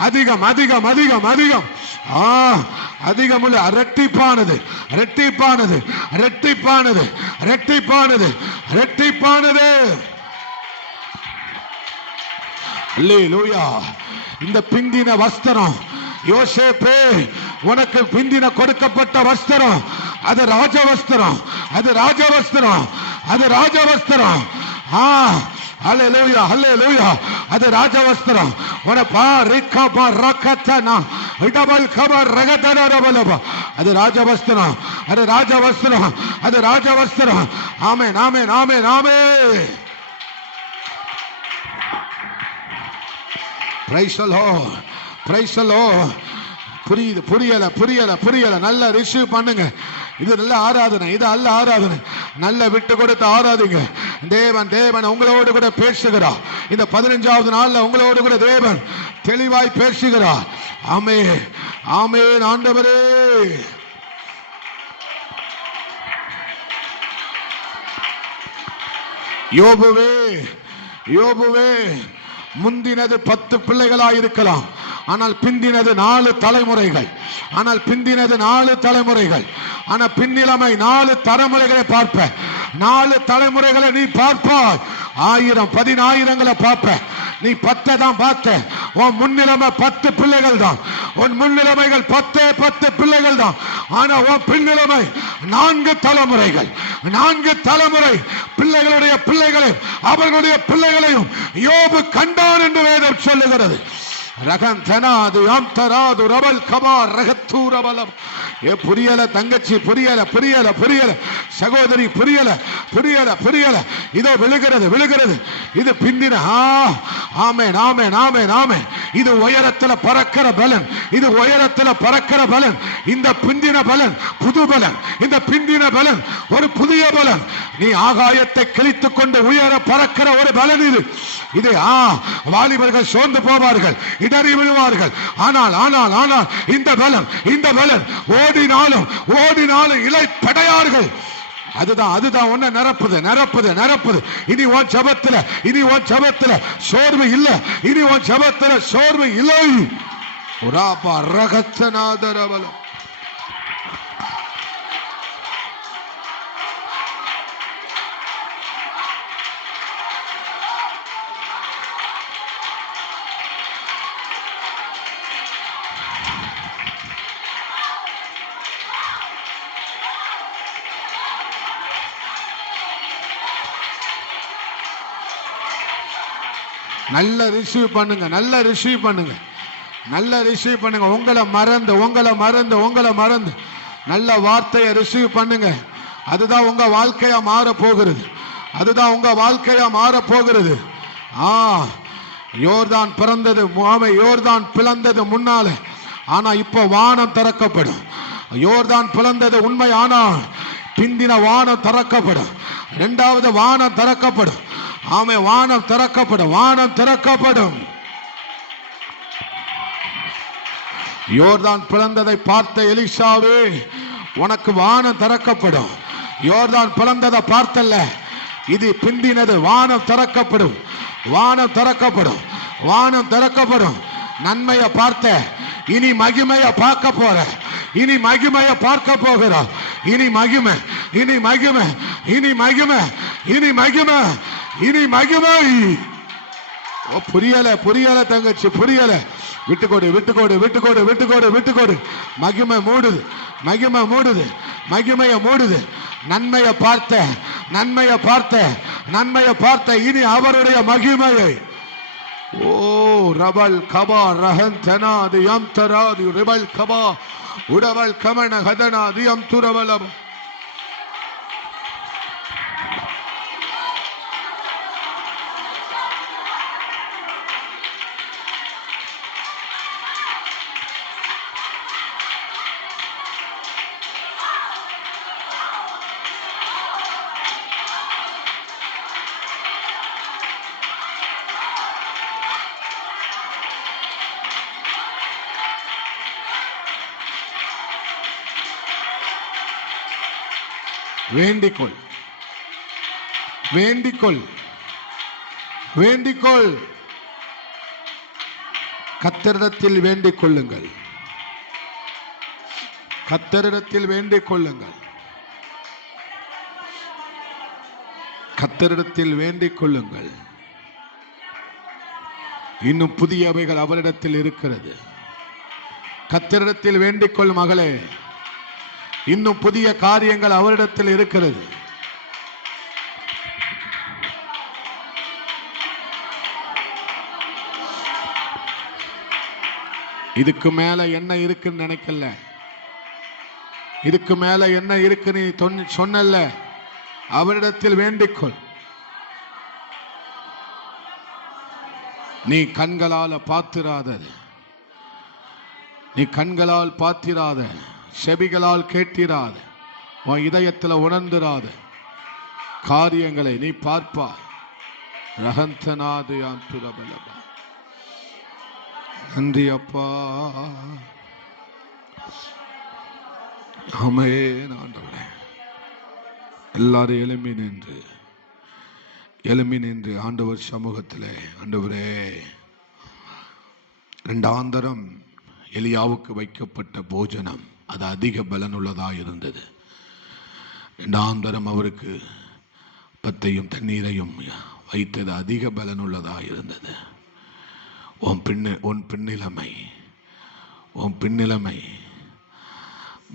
அதிகம், அதிகம், அதிகம், அதிகம். அதிகம் உள்ள இரட்டிப்பானது, இரட்டிப்பானது, இரட்டிப்பானது, இரட்டிப்பானது, இரட்டிப்பானது. அல்லேலூயா. இந்த பிந்தின வஸ்திரம், யோசேப்பே உனக்கு பிந்தின கொடுக்கப்பட்ட வஸ்திரம் அது ராஜவஸ்திரம், அது ராஜவஸ்திரம், அது ராஜவஸ்திரம். ஹல்லேலூயா, ஹல்லேலூயா. அது ராஜவஸ்திரம். உனப்பா ரிக்கா பா ரக்கத்தனா இடபல் கபர் ரகதரபலப. அது ராஜவஸ்திரம், அது ராஜவஸ்திரம், அது ராஜவஸ்திரம். Amen, amen, amen, amen. Praise the lord, praise the lord. புரியுது, புரியல புரியல புரியல. நல்ல ரிசீவ் பண்ணுங்க. இது நல்ல ஆராதனை, இது அல்ல ஆராதனை. நல்ல விட்டு கொடுத்து ஆராதிங்க. தேவன் தேவன் உங்களோடு கூட பேசுகிறார். இந்த 15வது நாள்ல உங்களோடு கூட தேவன் தெளிவாய் பேசுகிறார். ஆமென், ஆமென். ஆண்டவரே யோபுவே, யோபுவே முந்தினது 10 பிள்ளைகளாயிருக்கலாம், ஆனால் பிந்தினது 4 தலைமுறைகள். ஆனால் பிந்தினது 4 தலைமுறைகள். ஆனா பின்னிலைமை 4 தலைமுறைகளை பார்ப்ப, 4 தலைமுறைகளை நீ பார்ப்பாய். 1000 10,000ங்களை பார்ப்ப. நீ 10 தான் பார்த்த. உன் முன்னிலைமை 10 பிள்ளைகள் தான். உன் முன்னிலைமைகள் 10 பிள்ளைகள் தான். ஆனா உன் பின்னிலைமை 4 தலைமுறைகள். 4 தலைமுறை பிள்ளைகளுடைய பிள்ளைகளையும் அவர்களுடைய பிள்ளைகளையும் யோபு கண்டான் என்று வேதம் சொல்லுகிறது. புரியல தங்கச்சி, புரியல புரியல புரியல சகோதரி, புரியல புரியல புரியல. இதோ விழுகிறது, விழுகிறது. இது பிந்தின. ஆமென், ஆமென், ஆமென், ஆமென். இது உயரத்துல பறக்கிற பலன், இது உயரத்துல பறக்கிற பலன். இந்த பிந்தின பலன் புது பலன், இந்த பிந்தின பலன் ஒரு புதிய பலன். நீ ஆகாயத்தை கிழித்துக் கொண்டு உயர பறக்கிற ஒரு பலன் இது. இது வாலிபர்கள் சோர்ந்து போவார்கள், இடறி விழுவார்கள். ஆனால் ஆனால் ஆனால் இந்த பலன், இந்த பலன் ஓடினாலும் ஓடினாலும் இலை படையார்கள். அதுதான் உன்னை நிரப்புது நிரப்புது நிரப்புது. இனி உன் ஜெபத்துல, இனி உன் ஜெபத்துல சோர்வு இல்ல, இனி உன் ஜெபத்துல சோர்வு இல்லை. உராபா ரகத்தநாதரவலம். நல்ல ரிசீவ் பண்ணுங்க, நல்ல ரிசீவ் பண்ணுங்க, நல்ல ரிசீவ் பண்ணுங்க. உங்களை மறந்து உங்களை மறந்து உங்களை மறந்து நல்ல வார்த்தையை ரிசீவ் பண்ணுங்க. அதுதான் உங்க வாழ்க்கையா மாற போகிறது, அதுதான் உங்க வாழ்க்கையா மாற போகிறது. யோர்தான் பிறந்தது, யோர்தான் பிளந்தது முன்னால, ஆனா இப்ப வானம் திறக்கப்படும். யோர்தான் பிளந்தது உண்மை, ஆனால் பிந்தின வானம் திறக்கப்படும். இரண்டாவது வானம் திறக்கப்படும். ஆமே, வானம் திறக்கப்படும், வானம் திறக்கப்படும். யோர்தான் பிளந்ததை பார்த்த எலிசாவே, உனக்கு வானம் திறக்கப்படும். யோர்தான் பிளந்ததை பார்த்தல்ல, இது பிந்தினது. வானம் திறக்கப்படும், வானம் திறக்கப்படும், வானம் திறக்கப்படும். நன்மையை பார்த்த, இனி மகிமையை பார்க்க போற, இனி மகிமையை பார்க்க போகிற. இனி மகிமை, இனி மகிமை, இனி மகிமை, இனி மகிமை, இனி மகிமை. புரியல புரியல தங்கச்சி, புரியல. விட்டுக்கோடு விட்டுக்கோடு விட்டுக்கோடு விட்டுக்கோடு விட்டுக்கோடு. மகிமை மூடுது, மகிமை மூடுது, மகிமையை மூடுது. நன்மையை பார்த்த, நன்மையை பார்த்த, நன்மையை பார்த்த, இனி அவருடைய மகிமையை. ஓ ரபல் கபா ரஹந்தனாது யம் தராது ரிபல் கபா உடவல் கமன ஹதனாது யம் துரவலம். வேண்டிக்கொள், வேண்டிக்கொள், வேண்டிக்கொள். கர்த்தரிடத்தில் வேண்டிக் கொள்ளுங்கள், கர்த்தரிடத்தில் வேண்டிக் கொள்ளுங்கள், கர்த்தரிடத்தில் வேண்டிக் கொள்ளுங்கள். இன்னும் புதியவைகள் அவரிடத்தில் இருக்கிறது. கர்த்தரிடத்தில் வேண்டிக்கொள் மகளே, இன்னும் புதிய காரியங்கள் அவரிடத்தில் இருக்கிறது. இதுக்கு மேல என்ன இருக்குன்னு நினைக்கல, இதுக்கு மேல என்ன இருக்கு நீ சொன்னல்ல. அவரிடத்தில் வேண்டிக்கொள். நீ கண்களால் பார்த்திராதது, நீ கண்களால் பார்த்திராத, செவிகளால் கேட்டிராத, உன் இதயத்தில் உணர்ந்திராத காரியங்களை நீ பார்ப்பா. ரகந்தநாது யாந்துரபலபா. நன்றி அப்பா. ஆமென் ஆண்டவரே. எல்லாரும் எழும்பி நின்று, எழும்பி நின்று ஆண்டவர் சமூகத்திலே, ஆண்டவரே, இரண்டாந்தரம் எலியாவுக்கு வைக்கப்பட்ட போஜனம் அது அதிக பலனுள்ளதாக இருந்தது. இரண்டாந்தரம் அவருக்கு பத்தையும் தண்ணீரையும் வைத்தது அதிக பலனுள்ளதாக இருந்தது. உன் பின்னிலைமை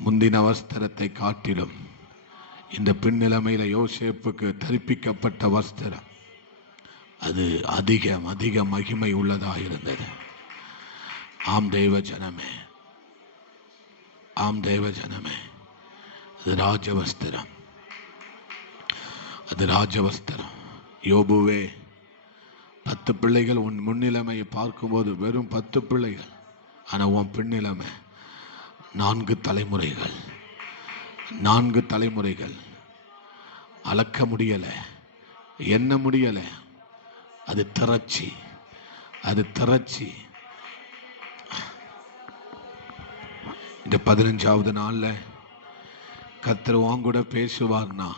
முந்தின வஸ்திரத்தை காட்டிலும் இந்த பின்னிலைமையில யோசேப்புக்கு தரிப்பிக்கப்பட்ட வஸ்திரம் அது அதிக மகிமை உள்ளதாக இருந்தது. ஆம் தெய்வ ஜனமே, ஆம் தெய்வ ஜனமே, அது ராஜவஸ்திரம், அது ராஜவஸ்திரம். யோபுவே, 10 பிள்ளைகள் உன் முன்னிலைமையை பார்க்கும்போது வெறும் 10 பிள்ளைகள், ஆனால் உன் பின்னிலைமை 4 தலைமுறைகள், 4 தலைமுறைகள் அளக்க முடியலை, எண்ண முடியலை. அது திரட்சி, அது திரட்சி. இந்த 15வது நாள்ல கர்த்தர் உன்கூட பேசுவார்னா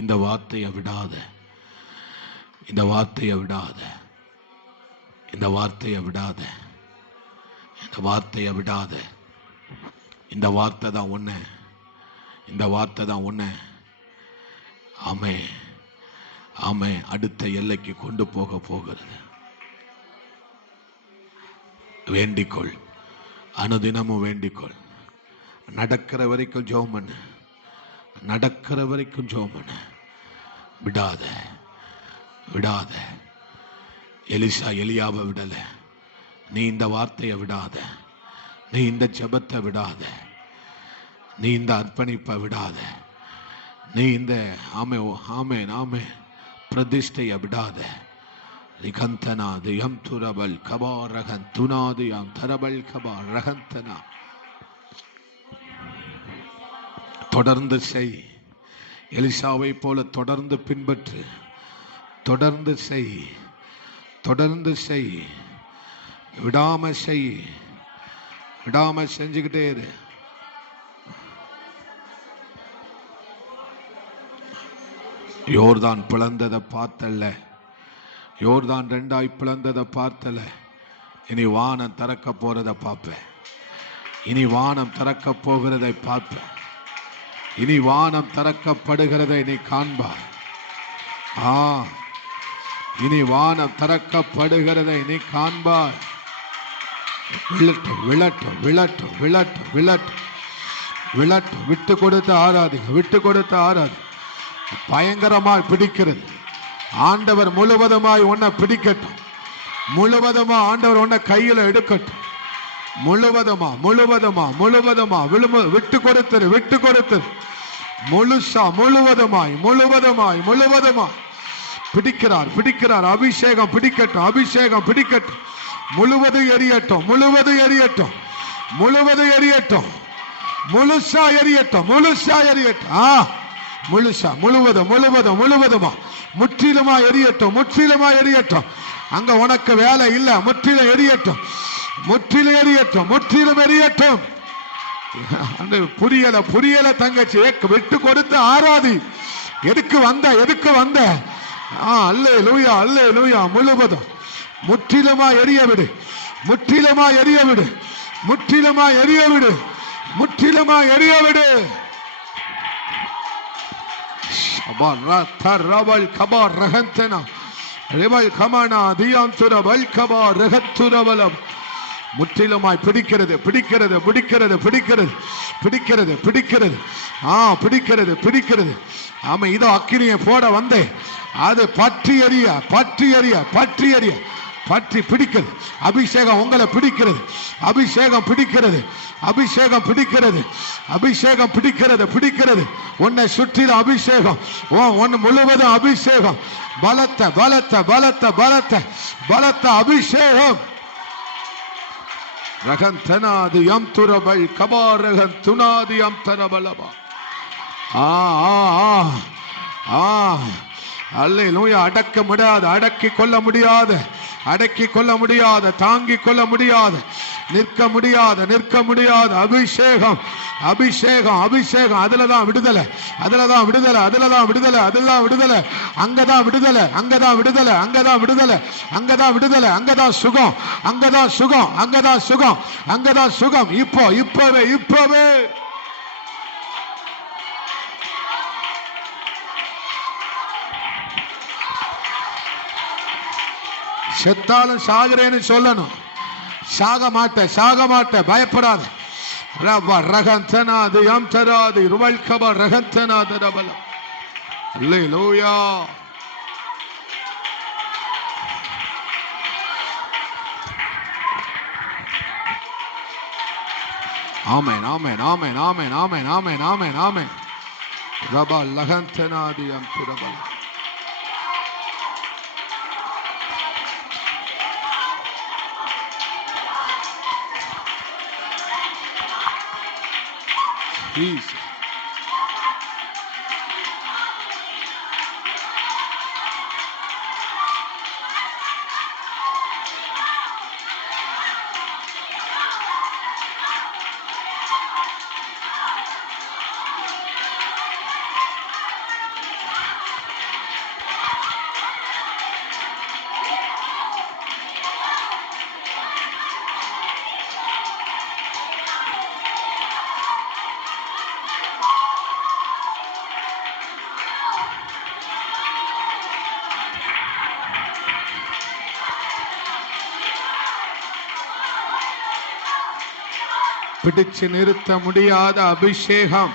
இந்த வார்த்தையை விடாத, இந்த வார்த்தையை விடாத, இந்த வார்த்தையை விடாத, இந்த வார்த்தையை விடாத. இந்த வார்த்தை தான் ஒண்ணு, இந்த வார்த்தை தான் ஒண்ணு. ஆமே ஆமே அடுத்த எல்லைக்கு கொண்டு போக போகிறது. வேண்டிக்கொள், அனுதினமும் வேண்டிக்கொள். நடக்கிற வரைக்கும் ஜெபம் பண்ணு, நடக்கிற வரைக்கும் ஜெபம் பண்ணு. விடாத விடாத. எலிசா எலியாவை விடல, நீ இந்த வார்த்தையை விடாத, நீ இந்த ஜெபத்தை விடாத, நீ இந்த அர்ப்பணிப்பை விடாத, நீ இந்த ஆமே ஆமே ஆமே பிரதிஷ்டையை விடாத. ரிகந்தனாதியம் துரபல் கபா ரகன் துனாதியம் தரபல் கபா ரகந்தனா. தொடர்ந்து செய், எலிசாவை போல தொடர்ந்து பின்பற்று, தொடர்ந்து செய், தொடர்ந்து செய், விடாம செய், விடாம செஞ்சுக்கிட்டே இரு. யோர்தான் பிளந்ததை பார்த்தல்ல, யோர்தான் 2ஆய் பிளந்ததை பார்த்தல. இனி வானம் திறக்க போறதை பார்ப்பேன், இனி வானம் திறக்க போகிறதை பார்ப்பேன், இனி வானம் திறக்கப்படுகிறதை நீ காண்பாய். இனி வானம் திறக்கப்படுகிறதை நீ காண்பாய். விழட்டும் விழட்டும் விழட்டும் விழட்டும் விழட்டும் விழட்டும். விட்டு கொடுத்து ஆராதிங்க, விட்டு கொடுத்து ஆராதி. பயங்கரமாய் பிடிக்கிறது. ஆண்டவர் முழுவதுமாய் உன்னை பிடிக்கட்டும், முழுவதுமா ஆண்டவர் உன்னை கையில எடுக்கட்டும். முழுவதுமா முழுவதுமா முழுவதுமா விட்டு கொடுத்தது, விட்டு கொடுத்தது. முழுசா முழுவதுமாய் முழுவதுமாய் முழுவதுமாய் பிடிக்கிறார், பிடிக்கிறார். அபிஷேகம் பிடிக்கட்டும், அபிஷேகம் பிடிக்கட்டும். முழுவதும் எரியட்டும், முழுவதும் எரியட்டும், முழுவதும் எரியட்டும், முழுசா எரியட்டும், முழுசா எரியட்டும். முழுசா முழுவதும் முழுவதும் முழுவதுமா முற்றிலுமா எரியட்டும், முற்றிலுமா எரியட்டும். அங்க உனக்கு வேலை இல்ல, முற்றிலும் எரியட்டும், முற்றிலும் எரியட்டும், முற்றிலும் எரியட்டும். புரியல புரியல தங்கச்சி, விட்டு கொடுத்து ஆராதி. எதுக்கு வந்த, எதுக்கு வந்த? அல்லேலூயா அல்லேலூயா. முழுவதும் முற்றிலுமா எரிய விடு, முற்றிலுமா எரிய விடு, முற்றிலுமா எரிய விடு, முற்றிலுமா எரிய விடு. முற்றிலுமாய் பிடிக்கிறது, பிடிக்கிறது, பிடிக்கிறது, பிடிக்கிறது, பிடிக்கிறது, பிடிக்கிறது. பிடிக்கிறது, பிடிக்கிறது. ஆமா, இதோ அக்கினியை போட வந்தேன், அது பற்றி எரிய, பற்றி எரிய, பற்றி எரிய, பற்றி பிடிக்கிறது. அபிஷேகம் உங்களை பிடிக்கிறது, அபிஷேகம் பிடிக்கிறது, அபிஷேகம் பிடிக்கிறது, அபிஷேகம் பிடிக்கிறது, பிடிக்கிறது. உன்னை சுற்றிலும் அபிஷேகம், ஒன்னு முழுவதும் அபிஷேகம். பலத்த பலத்த பலத்த பலத்த பலத்த அபிஷேகம். ரகந்தனாதி யம் துரபல் கபாரகன் துனாதி யம் தரபலபா. அல்லேலூயா. அடக்க முடியாது, அடக்கி கொள்ள முடியாது, அடக்கி கொள்ள முடியாது, தாங்கி கொள்ள முடியாது, நிற்க முடியாது, நிற்க முடியாது. அபிஷேகம் அபிஷேகம் அபிஷேகம். அதுலதான் விடுதலை, அதுலதான் விடுதலை, அதுலதான் விடுதலை, அதுலதான் விடுதலை. அங்கதான் விடுதலை, அங்கதான் விடுதலை, அங்கதான் விடுதலை, அங்கதான் விடுதலை, அங்கதான் சுகம், அங்கதான் சுகம், அங்கதான் சுகம், அங்கதான் சுகம். இப்போ இப்பவே இப்பவே செத்தாலும் சாகிறேன்னு சொல்லணும். சாக மாட்டேன், சாக மாட்டேன், பயப்படாத. ரகந்தனாது யம் தராது ருவல் கப ரகந்தனாது ரபல. அல்லேலூயா. ஆமென் amen amen amen amen amen amen ஆமென். ரப லகந்தனாது யம் துரபல. Jesus. பிடிச்சு நிறுத்த முடியாத அபிஷேகம்.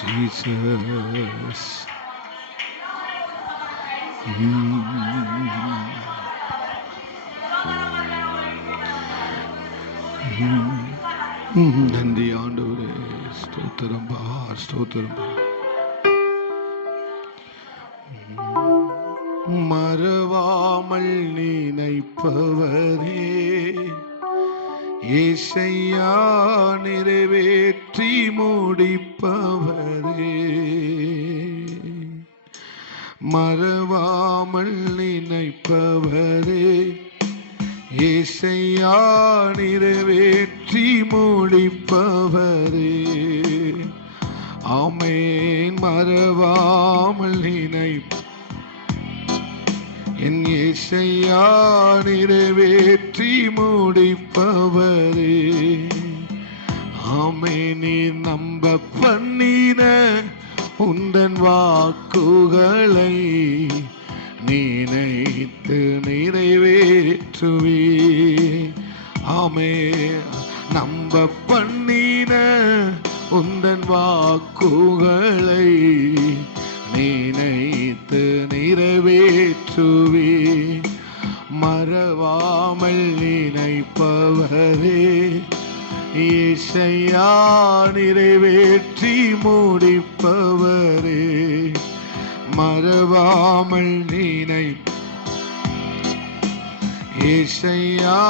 Jesus. நன்றி ஆண்டவரே. ஸ்தோத்திரம் ஸ்தோத்திரம். மறவாமல் நினைப்பவரே ஏசையா, நிறைவேற்றி முடிப்பவரே. மறவாமல் நினைப்பவரே ஏசையா, நிறைவேற்றி முடிப்பவரே. ஆமென். மறவாமல் நினைப்ப என் ஏசையா, நிறைவேற்றி முடிப்பவரே. ஆமென். நீ நம்ப பண்ணின உந்தன் வாக்குகளை நினைத்து நிறைவேற்றுவே. ஆமென். நம்ப பண்ணின உந்தன் வாக்குகளை நினைத்து நிறைவேற்றுவே. மறவாமல் நினைப்பவரே ஏசையா, நிறைவேற்றி முடிப்பவரே. மறவாமல் நினை ஏசையா,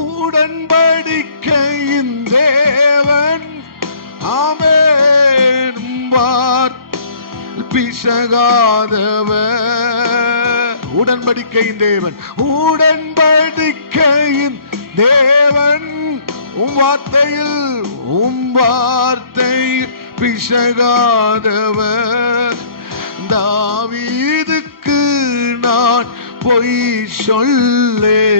உடன்படிக்கையின் தேவன். ஆமென். பிசகாதவர். உடன்படிக்கையின் தேவன். உடன்படிக்கையின் தேவன். உம் வார்த்தை பிசகாதவர். தாவீதுக்கு நான் பொய் சொல்லே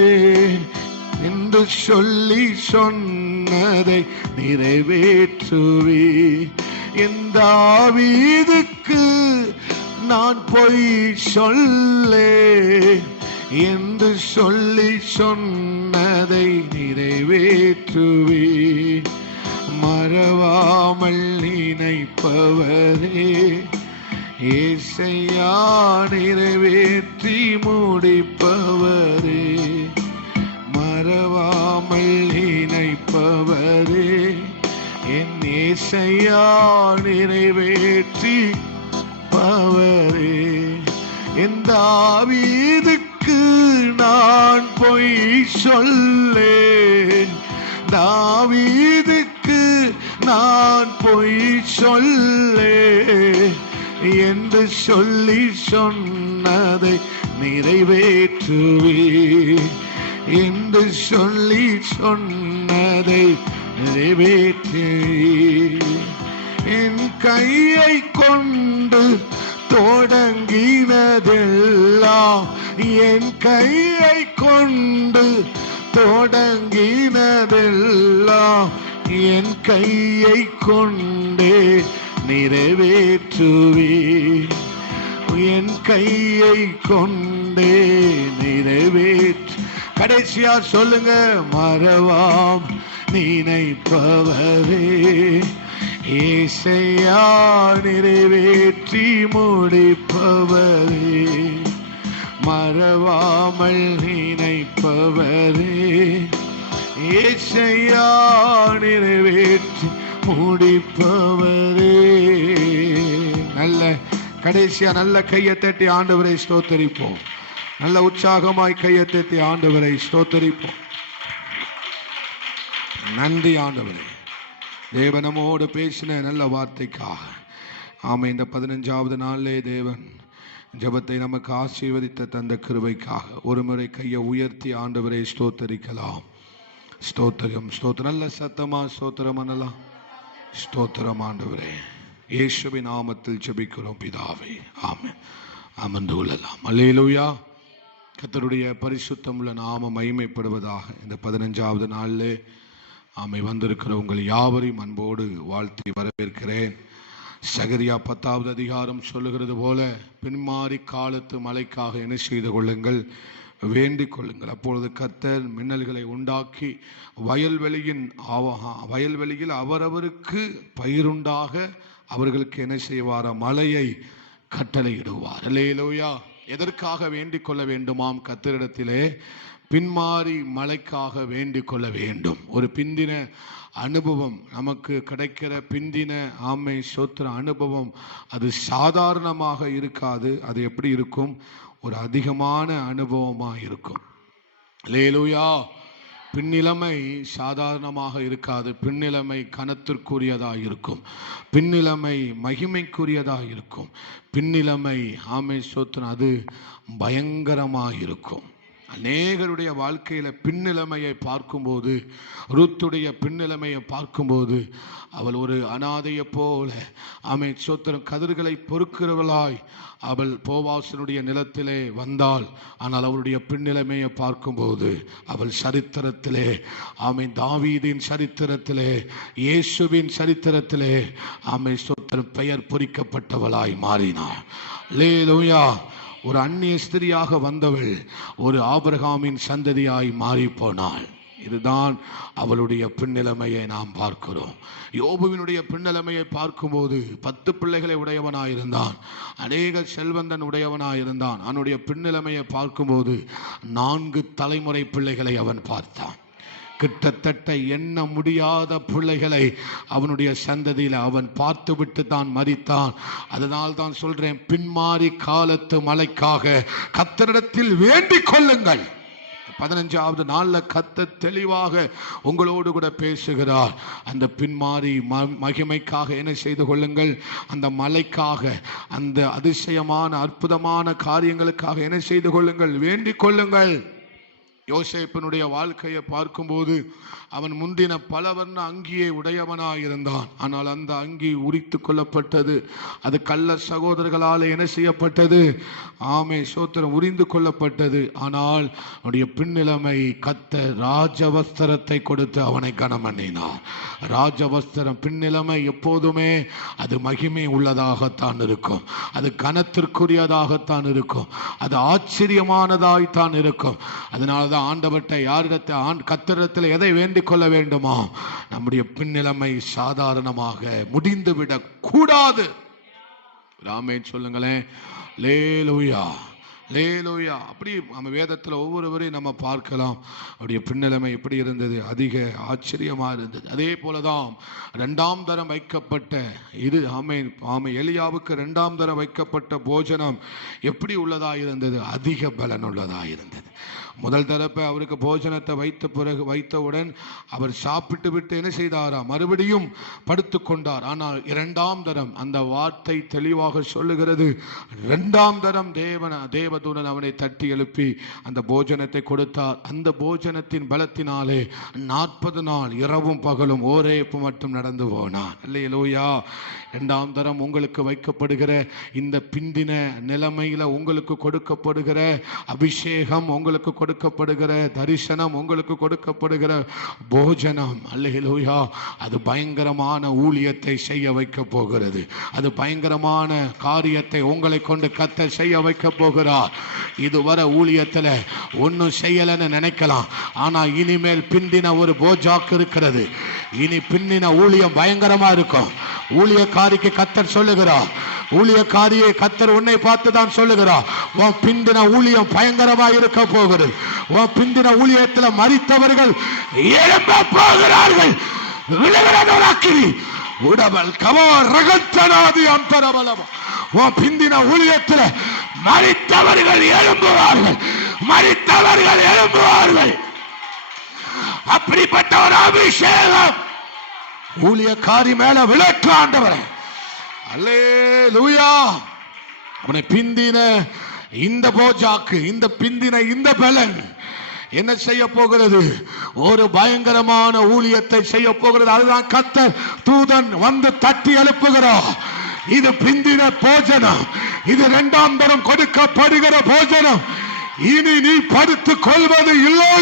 என்று சொல்லி சொன்னதை நிறைவேற்றுவே. என் தாவீதுக்கு நான் பொய் சொல்லே என்று சொல்லி சொன்னதை நிறைவேற்றுவே. மறவாமல் நினைப்பவரே ஏசையா, நிறைவேற்றி முடிப்பவரே. மறவா ஏசையா நிறைவேற்றி பவரே, என் தாவீதுக்கு நான் பொய் சொல்லேன், தாவீதுக்கு நான் பொய் சொல்லேன் என்று சொல்லி சொன்னதை நிறைவேற்றுவேன், என்று சொல்லி சொன்னதை நிறைவேற்றுவேன். என் கையை கொண்டு தொடங்கினதெல்லாம், என் கையை கொண்டு தொடங்கினதெல்லாம் என் கையை கொண்டே நிறைவேற்றுவேன், என் கையை கொண்டே நிறைவேற்று. கடைசியா சொல்லுங்க, மறவாம் நினைப்பவரே, ஏசையா நிறைவேற்றி முடிப்பவரே, மறவாமல் நினைப்பவரே, ஏசையா நிறைவேற்றி முடிப்பவரே. நல்ல கடைசியா நல்ல கையை தட்டி ஆண்டவரை ஸ்தோத்தரிப்போம். நல்ல உற்சாகமாய் கையை தட்டி ஆண்டவரை ஸ்தோத்தரிப்போம். நன்றி ஆண்டவரே, தேவனமோடு பேசின நல்ல வார்த்தைக்காக. ஆமாம், இந்த 15வது நாளிலே தேவன் ஜெபத்தை நமக்கு ஆசீர்வதித்த தந்த கிருபைக்காக ஒரு முறை கையை உயர்த்தி ஆண்டவரை ஸ்தோத்தரிக்கலாம். ஸ்தோத்திரம், ஸ்தோத்திரம். நல்ல சத்தமா ஸ்தோத்திரம் பண்ணலாம். ஸ்தோத்திரம் ஆண்டவரே, இயேசுவின் நாமத்தில் ஜெபிக்கிறோம் பிதாவே, ஆமென். அமர்ந்து கொள்ளலாம். அல்லேலூயா. கர்த்தருடைய பரிசுத்தமுள்ள நாமம் மகிமைப்படுவதாக. இந்த 15வது நாளிலே ஆமை வந்திருக்கிற உங்கள் யாவரையும் அன்போடு வாழ்த்தி வரவேற்கிறேன். சகரியா 10வது அதிகாரம் சொல்லுகிறது போல, பின்மாறி காலத்து மழைக்காக என்ன செய்து கொள்ளுங்கள், வேண்டிக் கொள்ளுங்கள். அப்பொழுது கர்த்தர் மின்னல்களை உண்டாக்கி வயல்வெளியில் அவரவருக்கு பயிருண்டாக அவர்களுக்கு என்ன செய்வாரா, மழையை கட்டளையிடுவார். அல்லேலூயா. எதற்காக வேண்டிக் கொள்ள வேண்டுமாம்? கர்த்தரிடத்திலே பின்மாறி மழைக்காக வேண்டிக் கொள்ள வேண்டும். ஒரு பிந்தின அனுபவம் நமக்கு கிடைக்கிற பிந்தின ஆமை சோத்திர அனுபவம் அது சாதாரணமாக இருக்காது. அது எப்படி இருக்கும்? ஒரு அதிகமான அனுபவமாக இருக்கும். அல்லேலூயா. பின்னிலைமை சாதாரணமாக இருக்காது. பின்னிலைமை கனத்திற்குரியதாக இருக்கும். பின்னிலைமை மகிமைக்குரியதாக இருக்கும். பின்னிலைமை ஆமை சோத்திரம் அது பயங்கரமாக இருக்கும். அநேகருடைய வாழ்க்கையில பின்னிலைமையை பார்க்கும்போது, ரூத்துடைய பின்னிலைமையை பார்க்கும்போது, அவள் ஒரு அனாதையை போல ஆமை சோத்திரம் கதிர்களை பொறுக்கிறவளாய் அவள் போவாசனுடைய நிலத்திலே வந்தாள். ஆனால் அவளுடைய பின்னிலைமையை பார்க்கும்போது அவள் சரித்திரத்திலே ஆமை தாவீதின் சரித்திரத்திலே, இயேசுவின் சரித்திரத்திலே ஆமை சோத்திரம் பெயர் பொறிக்கப்பட்டவளாய் மாறினாள். அல்லேலூயா. ஒரு அந்நிய ஸ்திரியாக வந்தவள் ஒரு ஆபிரகாமின் சந்ததியாய் மாறி போனாள். இதுதான் அவளுடைய பின்னிலைமையை நாம் பார்க்கிறோம். யோபுவினுடைய பின்னிலைமையை பார்க்கும்போது 10 பிள்ளைகளை உடையவனாயிருந்தான், அநேக செல்வந்தன் உடையவனாயிருந்தான். அவனுடைய பின்னிலைமையை பார்க்கும்போது 4 தலைமுறை பிள்ளைகளை அவன் பார்த்தான். கிட்டத்தட்ட எண்ண முடியாத பிள்ளைகளை அவனுடைய சந்ததியில் அவன் பார்த்துவிட்டு தான் மரித்தான். அதனால் தான் சொல்றேன், பின்மாறி காலத்து மழைக்காக கர்த்தரிடத்தில் வேண்டிக் கொள்ளுங்கள். 15வது நாளில் கர்த்தர் தெளிவாக உங்களோடு கூட பேசுகிறார். அந்த பின்மாறி மகிமைக்காக என்ன செய்து கொள்ளுங்கள், அந்த மழைக்காக, அந்த அதிசயமான அற்புதமான காரியங்களுக்காக என்ன செய்து கொள்ளுங்கள், வேண்டிக் கொள்ளுங்கள். யோசேப்பினுடைய வாழ்க்கையை பார்க்கும்போது அவன் முந்தின பலவர்ண அங்கியை உடையவனாயிருந்தான். ஆனால் அந்த அங்கி உரித்து கொள்ளப்பட்டது. அது கள்ள சகோதரர்களால் என்ன செய்யப்பட்டது? ஆமே சோத்திரம், உரிந்து கொள்ளப்பட்டது. ஆனால் அவனுடைய பின்னிலைமை கர்த்தர் ராஜவஸ்திரத்தை கொடுத்து அவனை கனம் பண்ணினார். ராஜவஸ்திரம் பின்னிலைமை எப்போதுமே அது மகிமை உள்ளதாகத்தான் இருக்கும். அது கனத்திற்குரியதாகத்தான் இருக்கும். அது ஆச்சரியமானதாய்த்தான் இருக்கும். அதனால்தான் ஆண்டவர்கிட்ட யாரிடத்தை கர்த்தரிடத்தில் எதை வேண்டிக் கொள்ள வேண்டுமா? நம்முடைய பின்னிலைமை சாதாரணமாக முடிந்துவிடக் கூடாது. ஆமென் சொல்லுங்களேன். அல்லேலூயா. லேலூயா. அப்படி நம்ம வேதத்தில் ஒவ்வொருவரையும் நம்ம பார்க்கலாம். அவருடைய பின்னலமை எப்படி இருந்தது, அதிக ஆச்சரியமாக இருந்தது. அதே போலதான் ரெண்டாம் தரம் வைக்கப்பட்ட இது ஆமை எலியாவுக்கு ரெண்டாம் தரம் வைக்கப்பட்ட போஜனம் எப்படி உள்ளதா இருந்தது, அதிக பலன் உள்ளதா இருந்தது. முதல் தரப்பை அவருக்கு போஜனத்தை வைத்தவுடன் அவர் சாப்பிட்டு விட்டு என்ன செய்தாரா, மறுபடியும் படுத்து கொண்டார். ஆனால் இரண்டாம் தரம் அந்த வார்த்தை தெளிவாக சொல்லுகிறது, இரண்டாம் தரம் தேவதூதன் அவனை தட்டி எழுப்பி அந்த போஜனத்தை கொடுத்தார். அந்த போஜனத்தின் பலத்தினாலே 40 நாள் இரவும் பகலும் ஓரேப்பு மட்டும் நடந்து போனார். அல்லேலூயா. இரண்டாம் தரம் உங்களுக்கு வைக்கப்படுகிற இந்த பிந்தின நிலைமையில உங்களுக்கு கொடுக்கப்படுகிற அபிஷேகம், உங்களுக்கு கொடுக்கப்படுகிற தரிசனம், உங்களுக்கு கொடுக்கப்படுகிற போஜனம், அல்லேலூயா, அது பயங்கரமான ஊழியத்தை செய்ய வைக்க போகிறது. அது பயங்கரமான காரியத்தை உங்களை கொண்டு கர்த்தர் செய்ய வைக்க போகிறார். இதுவரை ஊழியத்தில் ஒன்னும் செய்யலன்னு நினைக்கலாம். ஆனா இனிமேல் பிந்தின ஒரு போஜாக்கு இருக்கிறது. இனி பிந்தின ஊழியம் பயங்கரமா இருக்கும். ஊழியக்காரிக்கு கர்த்தர் சொல்லுகிறார், ஊழியக்காரியை கர்த்தர் உன்னை பார்த்து தான் சொல்லுகிறார், உன் பிந்தின ஊழியம் பயங்கரமா இருக்க போகிறது. உன் பிந்தின ஊழியத்தில் மரித்தவர்கள் எழும்ப போகிறார்கள். உன் பிந்தின ஊழியத்தில் மரித்தவர்கள் எழும்புவார்கள், மரித்தவர்கள் எழும்புவார்கள். அப்படிப்பட்ட ஒரு அபிஷேகம் ஊழியக்காரி மேல விளக்கு ஆண்டவரே. அல்லேலூயா. அவனை பிந்தின இந்த போஜாக்கு, இந்த பிந்தின இந்த பலன் என்ன செய்ய போகிறது, ஒரு பயங்கரமான ஊழியத்தை செய்ய போகிறது. அதுதான் கர்த்தர் தூதன் வந்து தட்டி எழுப்புகிறார். இது பிந்தின போஜனம், இது இரண்டாம் தரம் கொடுக்கப்படுகிற போஜனம். இனி நீ படுத்துக் கொள்வது இல்லை.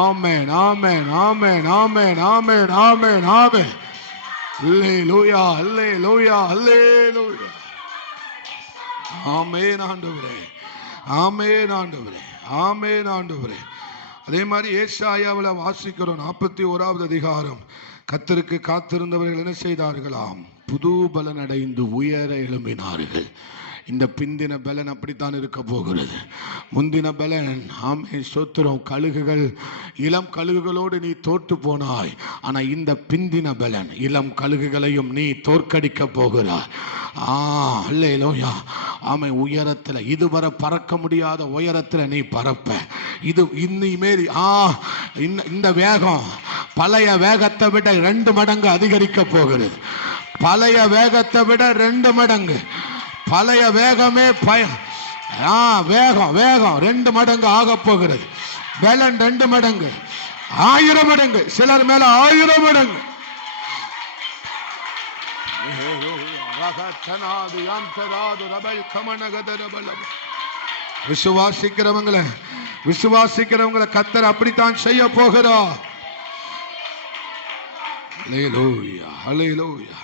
ஆமென், amen, amen, amen, amen, amen, ஆமென். அல்லேலூயா, அல்லேலூயா, அல்லேலூயா. ஆமென் ஆண்டவரே, ஆமென் ஆண்டவரே, ஆமென் ஆண்டவரே. அதே மாதிரி ஏசாயாவில் வாசிக்கிறோம் 41வது அதிகாரம். கர்த்தருக்கு காத்திருந்தவர்கள் என்ன செய்தார்களாம், புது பலன் அடைந்து உயர எழும்பினார்கள். இந்த பிந்தின பலன் அப்படித்தான் இருக்க போகிறது. முந்தின பலன் ஆமே ஸ்தோத்திரம், கழுகுகள், இளம் கழுகுகளோடு நீ தோற்று போனாய். ஆனா இந்த பிந்தின பலன் இளம் கழுகுகளையும் நீ தோற்கடிக்க போகிறாய். அல்லேலூயா. ஆமை உயரத்துல, இதுவரை பறக்க முடியாத உயரத்துல நீ பறப்ப. இது இனிமேல் இந்த வேகம் பழைய வேகத்தை விட 2 மடங்கு அதிகரிக்க போகிறது. பழைய வேகத்தை விட 2 மடங்கு. பழைய வேகமே வேகம் வேகம் 2 மடங்கு ஆக போகிறது. பலன் 2 மடங்கு, 1000 மடங்கு, சிலர் மேல 1000 மடங்கு. விசுவாசிக்கிறவங்களை கர்த்தர் அப்படித்தான் செய்ய போகிறார். அல்லேலூயா, அல்லேலூயா.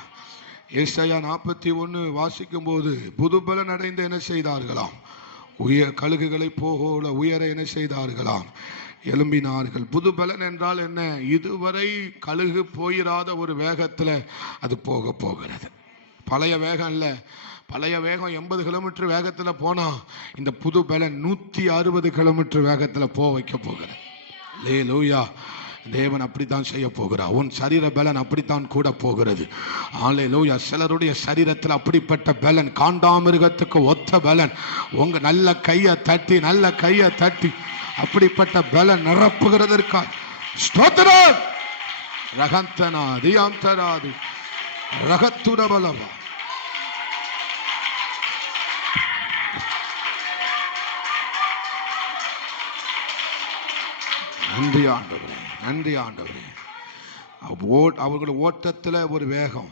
ஏசாயா 41 வாசிக்கும் போது புது பலன் அடைந்து என்ன செய்தார்களாம், கழுகுகளை போல உயர என்ன செய்தார்களாம், எழும்பினார்கள். புது பலன் என்றால் என்ன, இதுவரை கழுகு போயிராத ஒரு வேகத்தில் அது போக போகிறது. பழைய வேகம் இல்லை. பழைய வேகம் 80 கிலோமீட்டர் வேகத்தில் போனா இந்த புது பலன் 160 கிலோமீட்டர் வேகத்தில் போக வைக்க போகிறது. அல்லேலூயா. தேவன் அப்படித்தான் செய்ய போகிறார். உன் சரீர பலன் அப்படித்தான் கூட போகிறது. அல்லேலூயா. சிலருடைய சரீரத்தில் அப்படிப்பட்ட பலன், காண்டாமிருகத்துக்கு ஒத்த பலன். உங்க நல்ல கையை தட்டி, நல்ல கையை தட்டி அப்படிப்பட்ட பலன் நிரப்புகிறதற்காக ஸ்தோத்திரம். ரகந்தனாதி அந்தராதி ரகத்துடபலவா. நன்றி ஆண்டவரே, நன்றி ஆண்டவரே. அவங்களோட ஓட்டத்தில் ஒரு வேகம்,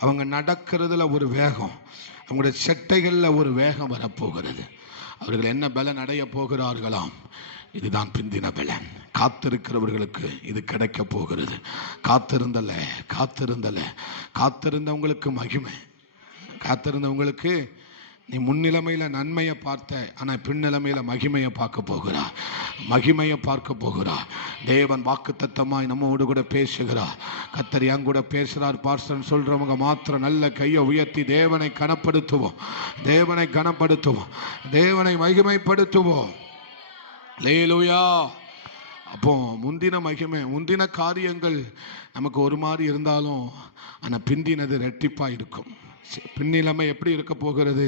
அவங்க நடக்கிறதுல ஒரு வேகம், அவங்களுடைய சட்டைகளில் ஒரு வேகம் வரப்போகிறது. அவர்கள் என்ன பலன் அடைய போகிறார்களாம், இதுதான் பிந்தின பலன். காத்திருக்கிறவர்களுக்கு இது கிடைக்க போகிறது. காத்திருந்தவங்களுக்கு மகிமை, காத்திருந்தவங்களுக்கு நீ முன்னிலைமையில நன்மையை பார்த்த, ஆனால் பின்னிலைமையில மகிமையை பார்க்க போகிறார். மகிமையை பார்க்க போகிறார். தேவன் வாக்குத்தத்தமாய் நம்மோடு கூட பேசுகிறார். கர்த்தர் என் கூட பேசுகிறார் பாஸ்டர் சொல்றவங்க மாத்திரம் நல்ல கையை உயர்த்தி தேவனை கனப்படுத்துவோம், தேவனை கனப்படுத்துவோம், தேவனை மகிமைப்படுத்துவோம். அல்லேலூயா. அப்போ முந்தின மகிமை, முந்தின காரியங்கள் நமக்கு ஒரு மாதிரி இருந்தாலும் ஆனால் பிந்தினது ரெட்டிப்பாக இருக்கும். பின்னிலைமை எப்படி இருக்க போகிறது?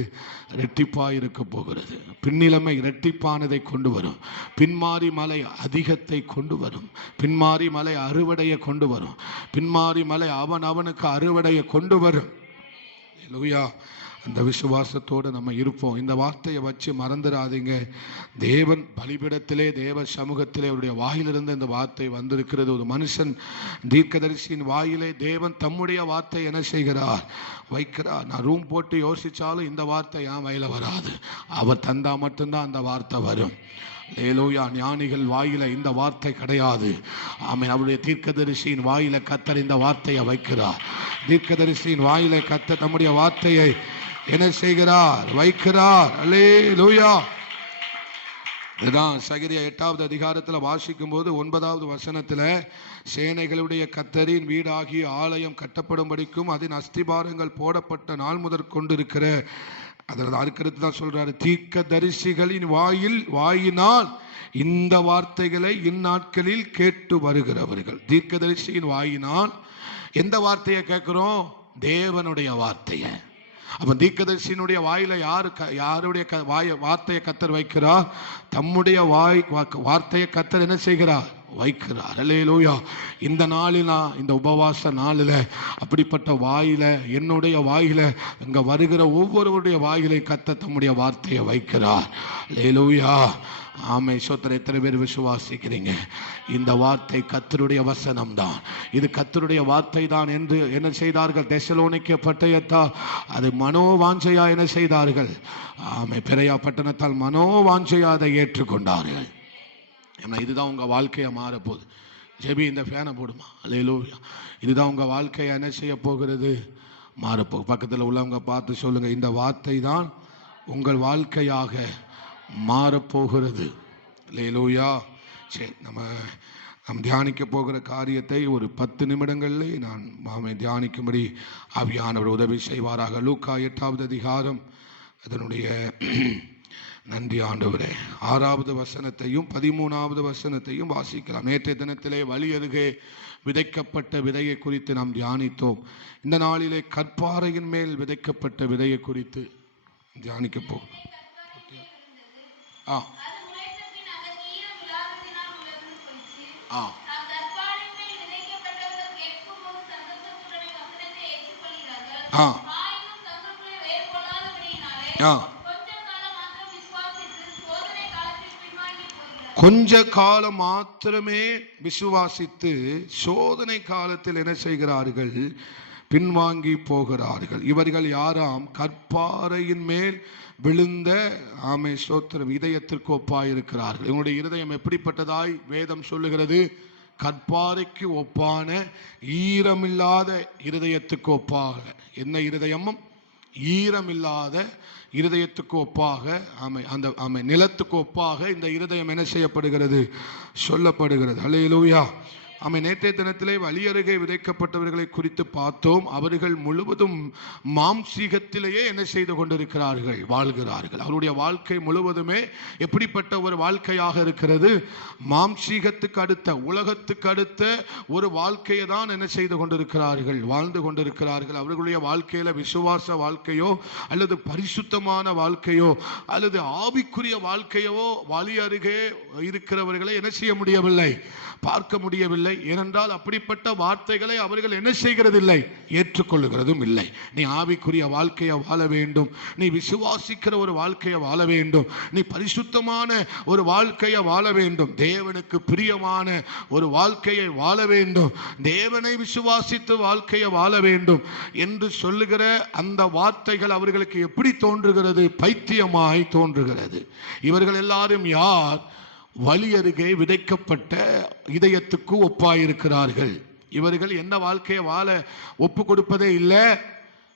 ரெட்டிப்பாக இருக்க போகிறது. பின்னிலைமை ரெட்டிப்பானதை கொண்டு வரும். பின்மாறி மலை அதிகத்தை கொண்டு வரும். பின்மாறி மலை அறுவடையை கொண்டு வரும். பின்மாறி மலை அவனுக்கு அறுவடையை கொண்டு வரும். அல்லேலூயா. அந்த விசுவாசத்தோடு நம்ம இருப்போம். இந்த வார்த்தையை வச்சு மறந்துடாதீங்க. தேவன் பலிபீடத்திலே, தேவ சமூகத்திலே அவருடைய வாயிலிருந்து இந்த வார்த்தை வந்திருக்கிறது. ஒரு மனுஷன் தீர்க்கதரிசியின் வாயிலே தேவன் தம்முடைய வார்த்தை என்ன செய்கிறார்? வைக்கிறார். நான் ரூம் போட்டு யோசிச்சாலும் இந்த வார்த்தை என் வாயில வராது. அவர் தந்தா மட்டும்தான் அந்த வார்த்தை வரும். அல்லேலூயா. ஞானிகள் வாயில இந்த வார்த்தை கிடையாது. ஆமென். அவருடைய தீர்க்கதரிசியின் வாயில கர்த்தர் இந்த வார்த்தையை வைக்கிறார். தீர்க்கதரிசியின் வாயில கர்த்தர் தம்முடைய வார்த்தையை என்ன செய்கிறார்? வைக்கிறார். அல்லேலூயா. இதுதான் சகரியா 8வது அதிகாரத்தில் வாசிக்கும் போது 9வது வசனத்தில், சேனைகளுடைய கர்த்தரின் வீடாகிய ஆலயம் கட்டப்படும்படிக்கும் அதன் அஸ்திபாரங்கள் போடப்பட்ட நாள் முதற் கொண்டிருக்கிற, அதுக்கடுத்து தான் சொல்றாரு, தீர்க்கதரிசிகளின் வாயினால் இந்த வார்த்தைகளை இந்நாட்களில் கேட்டு வருகிறவர்கள். தீர்க்கதரிசியின் வாயினால் எந்த வார்த்தையை கேட்கிறோம்? தேவனுடைய வார்த்தையை. அப்ப தீர்க்கதரிசியினுடைய வாயில யாருடைய வார்த்தையை கர்த்தர் வைக்கிறார்? தம்முடைய வார்த்தையை கர்த்தர் என்ன செய்கிறார்? வைக்கிறார். அல்லேலூயா. இந்த நாளில், இந்த உபவாச நாளில் அப்படிப்பட்ட வாயில, என்னுடைய வாயில, இங்க வருகிற ஒவ்வொருவருடைய வாயிலை கர்த்தர் தம்முடைய வார்த்தையை வைக்கிறார். அல்லேலூயா. ஆமை. சோத்திரம். எத்தனை பேர் விசுவாசிக்கிறீங்க? இந்த வார்த்தை கர்த்தருடைய வசனம் தான். இது கர்த்தருடைய வார்த்தை தான் என்று என்ன செய்தார்கள்? தெசலோனிக்கே பட்டயத்தால் அது மனோவாஞ்சையா என்ன செய்தார்கள்? ஆமை. பெரையா பட்டணத்தால் மனோவாஞ்சையா அதை ஏற்றுக்கொண்டார்கள். ஏன்னா இதுதான் உங்க வாழ்க்கையை மாறப்போகுது. ஜெபி, இந்த ஃபேனை போடுமா. அல்லேலூயா. இதுதான் உங்க வாழ்க்கையை என்ன செய்ய போகிறது? மாறப்போகுது. பக்கத்தில் உள்ளவங்க பார்த்து சொல்லுங்க, இந்த வார்த்தை தான் உங்கள் வாழ்க்கையாக மாறப்போகிறது. அல்லேலூயா. சரி, நாம் தியானிக்க போகிற காரியத்தை ஒரு 10 நிமிடங்களிலே நான் தியானிக்கும்படி ஆவியானவர் உதவி செய்வாராக. லூக்கா 8வது அதிகாரம், அதனுடைய நன்றி ஆண்டவரே, 6வது வசனத்தையும் 13வது வசனத்தையும் வாசிக்கலாம். நேற்றைய தினத்திலே வழி அருகே விதைக்கப்பட்ட விதையை குறித்து நாம் தியானித்தோம். இந்த நாளிலே கற்பாறையின் மேல் விதைக்கப்பட்ட விதையை குறித்து தியானிக்க போகிறோம். கொஞ்ச காலம் மாத்திரமே விசுவாசித்து சோதனை காலத்தில் என்ன செய்கிறார்கள்? பின்வாங்கி போகிறார்கள். இவர்கள் யாராம்? கற்பாறையின் மேல் விழுந்த, ஆமை ஸ்தோத்திரம், இதயத்திற்கு ஒப்பாயிருக்கிறார்கள். இவனுடைய இருதயம் எப்படிப்பட்டதாய் வேதம் சொல்லுகிறது? கற்பாறைக்கு ஒப்பான ஈரமில்லாத இருதயத்துக்கு ஒப்பாக. என்ன இருதயமும்? ஈரமில்லாத இருதயத்துக்கு ஒப்பாக, ஆமை நிலத்துக்கு ஒப்பாக இந்த இருதயம் என்ன செய்யப்படுகிறது? சொல்லப்படுகிறது. அல்லேலூயா. ஆமை. நேற்றைய தினத்திலே வழி அருகே விதைக்கப்பட்டவர்களை குறித்து பார்த்தோம். அவர்கள் முழுவதும் மாம்சீகத்திலேயே என்ன செய்து கொண்டிருக்கிறார்கள்? வாழ்கிறார்கள். அவருடைய வாழ்க்கை முழுவதுமே எப்படிப்பட்ட ஒரு வாழ்க்கையாக இருக்கிறது? மாம்சீகத்துக்கு அடுத்த, உலகத்துக்கு அடுத்த ஒரு வாழ்க்கையை தான் என்ன செய்து கொண்டிருக்கிறார்கள்? வாழ்ந்து கொண்டிருக்கிறார்கள். அவர்களுடைய வாழ்க்கையில விசுவாச வாழ்க்கையோ அல்லது பரிசுத்தமான வாழ்க்கையோ அல்லது ஆவிக்குரிய வாழ்க்கையோ வழி அருகே இருக்கிறவர்களை என்ன செய்ய முடியவில்லை? பார்க்க முடியவில்லை. ஏனென்றால் அப்படிப்பட்ட வார்த்தைகளை அவர்கள் என்ன செய்கிறதில்லை? ஏற்றுக்கொள்ளுகிறதும் இல்லை. நீ ஆவிக்குரிய வாழ்க்கையை வாழ வேண்டும், நீ விசுவாசிக்கிற ஒரு வாழ்க்கையை வாழ வேண்டும், நீ பரிசுத்தமான ஒரு வாழ்க்கையை வாழ வேண்டும், தேவனுக்கு பிரியமான ஒரு வாழ்க்கையை வாழ வேண்டும், தேவனை விசுவாசித்து வாழ்க்கையை வாழ வேண்டும் என்று சொல்லுகிற அந்த வார்த்தைகள் அவர்களுக்கு எப்படி தோன்றுகிறது? பைத்தியமாய் தோன்றுகிறது. இவர்கள் எல்லாரும் யார்? வழி அருகே விதைக்கப்பட்ட இதயத்துக்கு ஒப்பாயிருக்கிறார்கள். இவர்கள் என்ன வாழ்க்கையை வாழ ஒப்பு கொடுப்பதே இல்லை?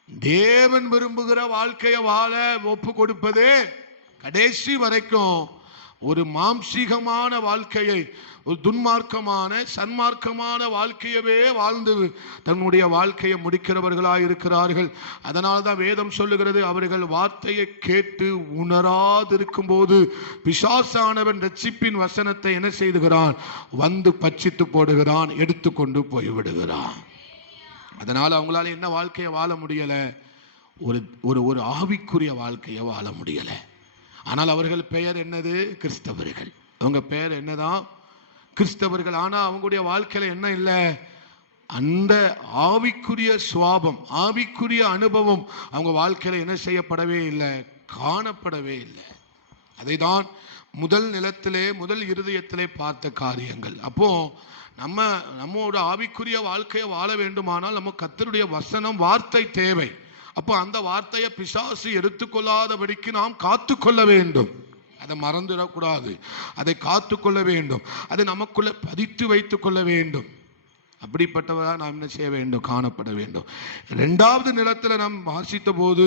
தேவன் விரும்புகிற வாழ்க்கையை வாழ ஒப்பு கொடுப்பதே கடைசி வரைக்கும் ஒரு மாம்சீகமான வாழ்க்கையை, ஒரு துன்மார்க்கமான சன்மார்க்கமான வாழ்க்கையவே வாழ்ந்து தன்னுடைய வாழ்க்கையை முடிக்கிறவர்களாய் இருக்கிறார்கள். அதனால்தான் வேதம் சொல்லுகிறது, அவர்கள் வார்த்தையை கேட்டு உணராதிருக்கும் போது பிசாசானவன் ரட்சிப்பின் வசனத்தை என்ன செய்துகிறான்? வந்து பட்சித்து போடுகிறான், எடுத்துக்கொண்டு போய்விடுகிறான். அதனால அவங்களால என்ன வாழ்க்கையை வாழ முடியல? ஒரு ஒரு ஒரு ஆவிக்குரிய வாழ்க்கையை வாழ முடியல. ஆனால் அவர்கள் பெயர் என்னது? கிறிஸ்தவர்கள். அவங்க பெயர் என்னதான்? கிறிஸ்தவர்கள். ஆனா அவங்களுடைய வாழ்க்கையில என்ன இல்லை? அந்த ஆவிக்குரிய சுவாபம், ஆவிக்குரிய அனுபவம் அவங்க வாழ்க்கையில என்ன செய்யப்படவே இல்லை, காணப்படவே இல்லை. அதை தான் முதல் நிலத்திலே, முதல் இருதயத்திலே பார்த்த காரியங்கள். அப்போ நம்மோட ஆவிக்குரிய வாழ்க்கையை வாழ வேண்டுமானால் நம்ம கர்த்தருடைய வசனம், வார்த்தை தேவை. அப்போ அந்த வார்த்தையை பிசாசு எடுத்துக்கொள்ளாதபடிக்கு நாம் காத்துக்கொள்ள வேண்டும். அதை மறந்துடக்கூடாது. அதை காத்துக்கொள்ள வேண்டும். அதை நமக்குள்ள பதித்து வைத்துக் கொள்ள வேண்டும். அப்படிப்பட்டவராக நாம் என்ன செய்ய வேண்டும்? காணப்பட வேண்டும். இரண்டாவது நிலத்தில் நாம் வாசித்த போது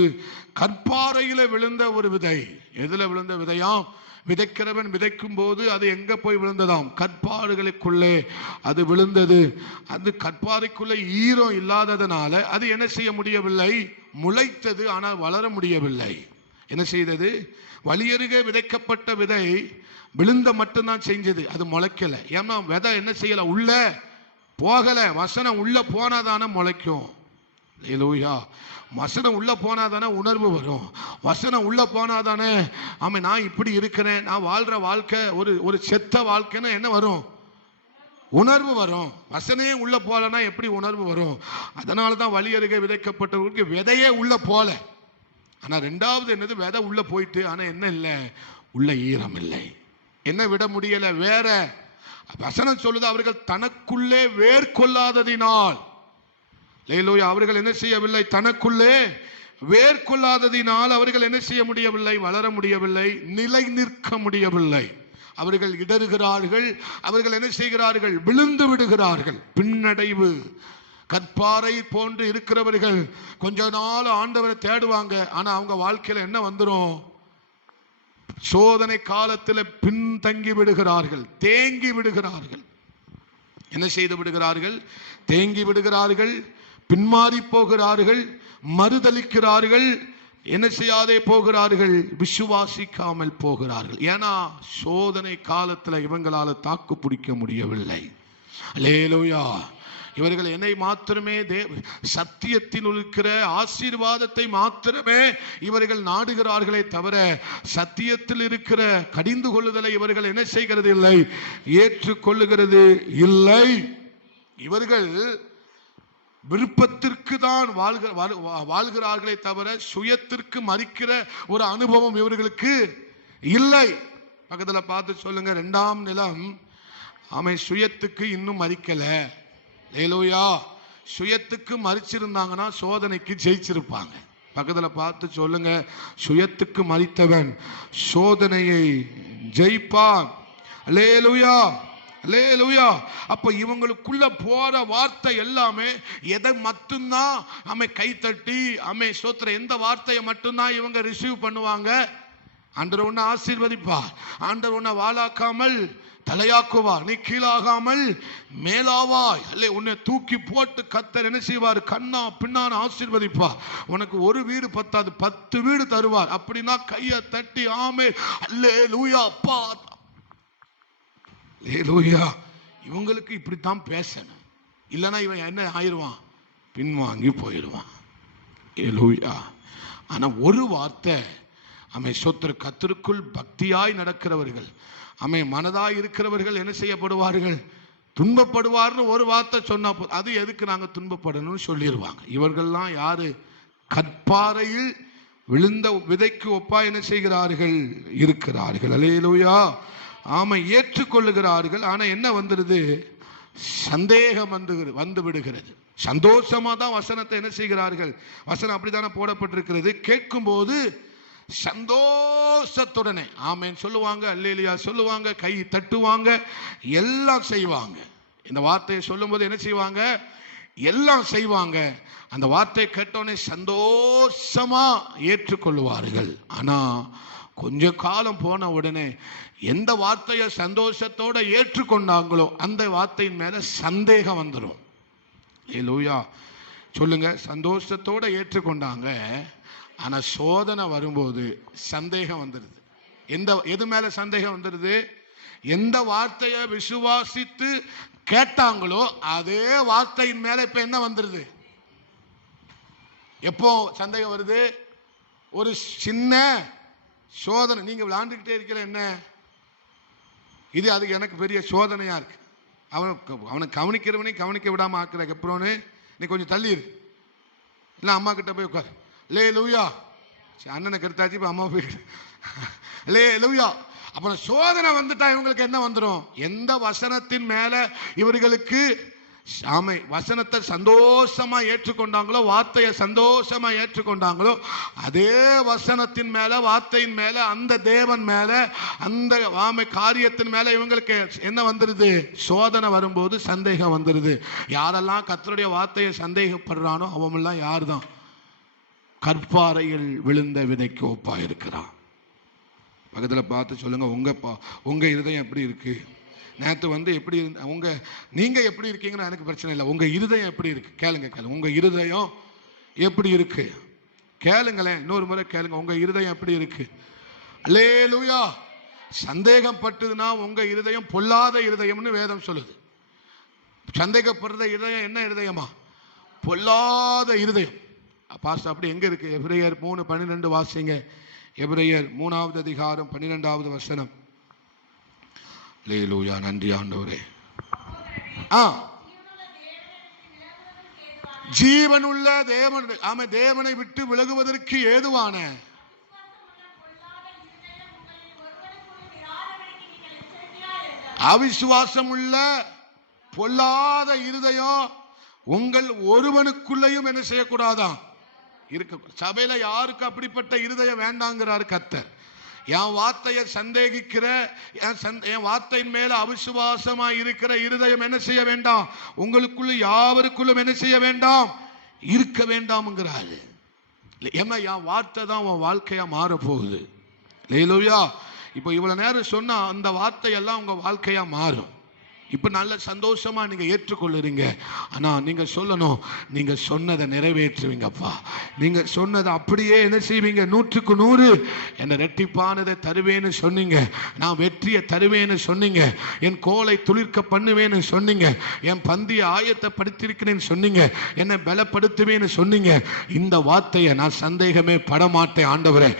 கற்பாறையில விழுந்த ஒரு விதை. எதுல விழுந்த விதையாம்? விதைக்கிறவன் விதைக்கும் போது அது எங்க போய் விழுந்ததாம்? கற்பாறைகளுக்குள்ளே அது விழுந்தது. அது கற்பாறைக்குள்ளே ஈரம் இல்லாததுனால அது என்ன செய்ய முடியவில்லை? முளைத்தது, ஆனால் வளர முடியவில்லை. என்ன செய்தது? வழியருகே விதைக்கப்பட்ட விதை விழுந்த மட்டும்தான் செஞ்சது, அது முளைக்கல. ஏன்னா விதை என்ன செய்யல? உள்ள போகல. வசனம் உள்ள போனாதானே முளைக்கும். அல்லேலூயா. வசனம் உள்ள போனாதானே உணர்வு வரும். வசனம் உள்ள போனாதானே ஆமா நான் இப்படி இருக்கிறேன், நான் வாழ்ற வாழ்க்கை ஒரு செத்த வாழ்க்கைன்னு என்ன வரும்? உணர்வு வரும். வசனே உள்ள போலனா எப்படி உணர்வு வரும்? அதனாலதான் வழி அருகே விதைக்கப்பட்டவர்களுக்கு விதையே உள்ள போல. ஆனா ரெண்டாவது என்னது? விதை உள்ள போயிட்டு, ஆனா என்ன இல்லை? உள்ள ஈரம் இல்லை. என்ன விட முடியல? வேற வசனம் சொல்லுது, அவர்கள் தனக்குள்ளே வேர் கொள்ளாததினால். அவர்கள் என்ன செய்யவில்லை? தனக்குள்ளே வேர் கொள்ளாததினால் அவர்கள் என்ன செய்ய முடியவில்லை? வளர முடியவில்லை, நிலை நிற்க முடியவில்லை. அவர்கள் இடறுகிறார்கள். அவர்கள் என்ன செய்கிறார்கள்? விழுந்து விடுகிறார்கள். பின்னடைவு. கற்பாறை போன்று இருக்கிறவர்கள் கொஞ்ச நாள் ஆண்டவரை தேடுவாங்க. ஆனா அவங்க வாழ்க்கையில என்ன வந்துடும்? சோதனை காலத்தில் பின்தங்கி விடுகிறார்கள், தேங்கி விடுகிறார்கள். என்ன செய்து விடுகிறார்கள்? தேங்கி விடுகிறார்கள், பின்மாறி போகிறார்கள், மறுதலிக்கிறார்கள், என்ன செய்யாதே போகிறார்கள், விசுவாசிக்காமல் போகிறார்கள். ஏன்னா சோதனை காலத்தில் இவங்களால தாக்கு பிடிக்க முடியவில்லை. அல்லேலூயா. இவர்கள் என்னை மாத்திரமே சத்தியத்தில் இருக்கிற ஆசீர்வாதத்தை மாத்திரமே இவர்கள் நாடுகிறார்களே தவிர சத்தியத்தில் இருக்கிற கடிந்து கொள்ளுதலை இவர்கள் என்ன செய்கிறது இல்லை? ஏற்றுக்கொள்ளுகிறது இல்லை. இவர்கள் விருப்பத்திற்கு தான் வாழ்கிறார்களே தவிர சுயத்திற்கு மறிக்கிற ஒரு அனுபவம் இவர்களுக்கு இல்லை. பக்கத்துல பார்த்து சொல்லுங்க, இரண்டாம் நிலம். ஆமை சுயத்துக்கு இன்னும் மறிக்கல. அல்லேலூயா. சுயத்துக்கு மறிச்சிருந்தாங்கன்னா சோதனைக்கு ஜெயிச்சிருப்பாங்க. பக்கத்துல பார்த்து சொல்லுங்க, சுயத்துக்கு மறித்தவன் சோதனையை ஜெயிப்பான். அல்லேலூயா, அல்லேலூயா. அப்ப இவங்களுக்குள்ள போற வார்த்தை எல்லாமே எதை மட்டும்தான் அமை கைத்தட்டி அமை சோத்திர, எந்த வார்த்தையை மட்டும்தான் இவங்க ரிசீவ் பண்ணுவாங்க? ஆண்டவர் உன்னை ஆசீர்வதிப்பார், ஆண்டவர் உன்னை வாளாக்காமல் தலையாக்குவார், நீ கீழாகாமல் மேலாவாய். அல்லே உன்னை தூக்கி போட்டு கர்த்தர் என்ன செய்வார்? கண்ணா பின்னான ஆசீர்வதிப்பார். உனக்கு ஒரு வீடு பத்தாது, 10 வீடு தருவார். அப்படின்னா கையை தட்டி ஆமே அல்லேலூயா. அப்பா அல்லேலூயா. இவங்களுக்கு இப்படித்தான் பேசணும். இல்லைன்னா இவன் என்ன ஆயிடுவான்? பின்வாங்கி போயிடுவான். அல்லேலூயா. ஆனா ஒரு வார்த்தை அமை சொத்திர கர்த்தருக்குள் பக்தியாய் நடக்கிறவர்கள், அமை மனதாய் இருக்கிறவர்கள் என்ன செய்யப்படுவார்கள்? துன்பப்படுவார்னு ஒரு வார்த்தை சொன்னா அது எதுக்கு நாங்க துன்பப்படணும்னு சொல்லிடுவாங்க. இவர்கள்லாம் யாரு? கற்பாறையில் விழுந்த விதைக்கு ஒப்பா என்ன செய்கிறார்கள்? இருக்கிறார்கள். அல்லேலூயா. ஆமா, ஏற்றுக்கொள்ளுகிறார்கள். ஆனா என்ன வந்துடுது? சந்தேகம் வந்து விடுகிறது. சந்தோஷமா தான் வசனத்தை என்ன செய்கிறார்கள்? வசனம் அப்படித்தானே போடப்பட்டிருக்கிறது. கேட்கும் போது சந்தோஷத்துடனே ஆமேன் சொல்லுவாங்க, அல்லேலூயா சொல்லுவாங்க, கை தட்டுவாங்க, எல்லாம் செய்வாங்க. இந்த வார்த்தையை சொல்லும் போது என்ன செய்வாங்க? எல்லாம் செய்வாங்க. அந்த வார்த்தையை கேட்டோன்னே சந்தோஷமா ஏற்றுக்கொள்வார்கள். ஆனா கொஞ்ச காலம் போன உடனே எந்த வார்த்தையை சந்தோஷத்தோட ஏற்றுக்கொண்டாங்களோ அந்த வார்த்தையின் மேல சந்தேகம் வந்துடும். ஹல்லேலூயா சொல்லுங்க. சந்தோஷத்தோட ஏற்றுக்கொண்டாங்க, ஆனா சோதனை வரும்போது சந்தேகம் வந்துடுது. எது மேல சந்தேகம் வந்துடுது? எந்த வார்த்தையை விசுவாசித்து கேட்டாங்களோ அதே வார்த்தையின் மேல இப்ப என்ன வந்துருது? எப்போ சந்தேகம் வருது? ஒரு சின்ன சோதனை. நீங்க விளையாண்டுக்கிட்டே இருக்கல, என்ன இது? அதுக்கு எனக்கு பெரிய சோதனையா இருக்கு. அவனை கவனிக்கிறவனையும் கவனிக்க விடாம ஆக்குற எப்பறோன்னு நீ கொஞ்சம் தள்ளி இரு, இல்ல அம்மா கிட்ட போய் உட்கார். லே லூயா, அண்ணனை கருத்தாச்சு, இப்ப அம்மா போய் லே லூயா. அப்புறம் சோதனை வந்துட்டா இவங்களுக்கு என்ன வந்துடும்? எந்த வசனத்தின் மேல இவர்களுக்கு வசனத்தை சந்தோஷமா ஏற்றுக்கொண்டாங்களோ, வார்த்தையை சந்தோஷமா ஏற்றுக்கொண்டாங்களோ, அதே வசனத்தின் மேல, வார்த்தையின் மேல, அந்த தேவன் மேல, அந்த காரியத்தின் மேல இவங்களுக்கு என்ன வந்துருது? சோதனை வரும்போது சந்தேகம் வந்துருது. யாரெல்லாம் கர்த்தருடைய வார்த்தையை சந்தேகப்படுறானோ அவமெல்லாம் யார் தான்? கற்பாறையில் விழுந்த விதைக்கு ஒப்பா இருக்கிறான். பக்கத்தில் பார்த்து சொல்லுங்க, உங்க இருதயம் எப்படி இருக்கு? நேற்று எப்படி நீங்க எப்படி இருக்கீங்கன்னு எனக்கு பிரச்சனை இல்லை. உங்க இருதயம் எப்படி இருக்கு? கேளுங்க. உங்க இருதயம் எப்படி இருக்கு? கேளுங்களேன், இன்னொரு முறை கேளுங்க. உங்க இருதயம் எப்படி இருக்கு? அல்லேலூயா. சந்தேகம் பட்டுதுன்னா உங்க இருதயம் பொல்லாத இருதயம்னு வேதம் சொல்லுது. சந்தேகப்படுற இருதயம் என்ன இருதயமா? பொல்லாத இருதயம். பாஸ்டர் அப்படி எங்க இருக்கு? எபிரேயர் 3:12 வாசிங்க. எபிரேயர் 3வது அதிகாரம் 12வது வசனம். அல்லேலூயா. நன்றி ஆண்டவரே. ஜீவனுள்ள தேவன், தேவனை விட்டு விலகுவதற்கு ஏதுவான அவிசுவாசம் உள்ள பொல்லாத இருதயம் உங்கள் ஒருவனுக்குள்ளையும் என்ன செய்யக்கூடாதான் இருக்க. சபையில யாருக்கு அப்படிப்பட்ட இருதயம் வேண்டாங்கிறாரு கர்த்தர். என் வார்த்தையை சந்தேகிக்கிற, என் வார்த்தையின் மேல அவிசுவாசமா இருக்கிற இருதயம் என்ன செய்ய வேண்டாம்? உங்களுக்குள்ள யாவருக்குள்ளும் என்ன செய்ய வேண்டாம்? இருக்க வேண்டாம்ங்கிறாரு. ஏன்னா என் வார்த்தை தான் உன் வாழ்க்கையா மாற போகுது. அல்லேலூயா. இப்போ இவ்வளவு நேரம் சொன்னா அந்த வார்த்தையெல்லாம் உங்க வாழ்க்கையா மாறும். இப்ப நல்ல சந்தோஷமா நீங்க ஏற்றுக்கொள்ளுறீங்க. ஆனா நீங்க சொல்லணும், நீங்க சொன்னதை நிறைவேற்றுவீங்கப்பா. நீங்க சொன்னதை அப்படியே என்ன செய்வீங்க? 100க்கு 100 என்ன ரெட்டிப்பானதை தருவேன்னு சொன்னீங்க. நான் வெற்றியை தருவேன்னு சொன்னீங்க. என் கோலை துளிர்க்க பண்ணுவேன்னு சொன்னீங்க. என் பந்தியை ஆயத்தப்படுத்திருக்கிறேன்னு சொன்னீங்க. என்னை பலப்படுத்துவேன்னு சொன்னீங்க. இந்த வார்த்தையை நான் சந்தேகமே படமாட்டேன் ஆண்டவரே.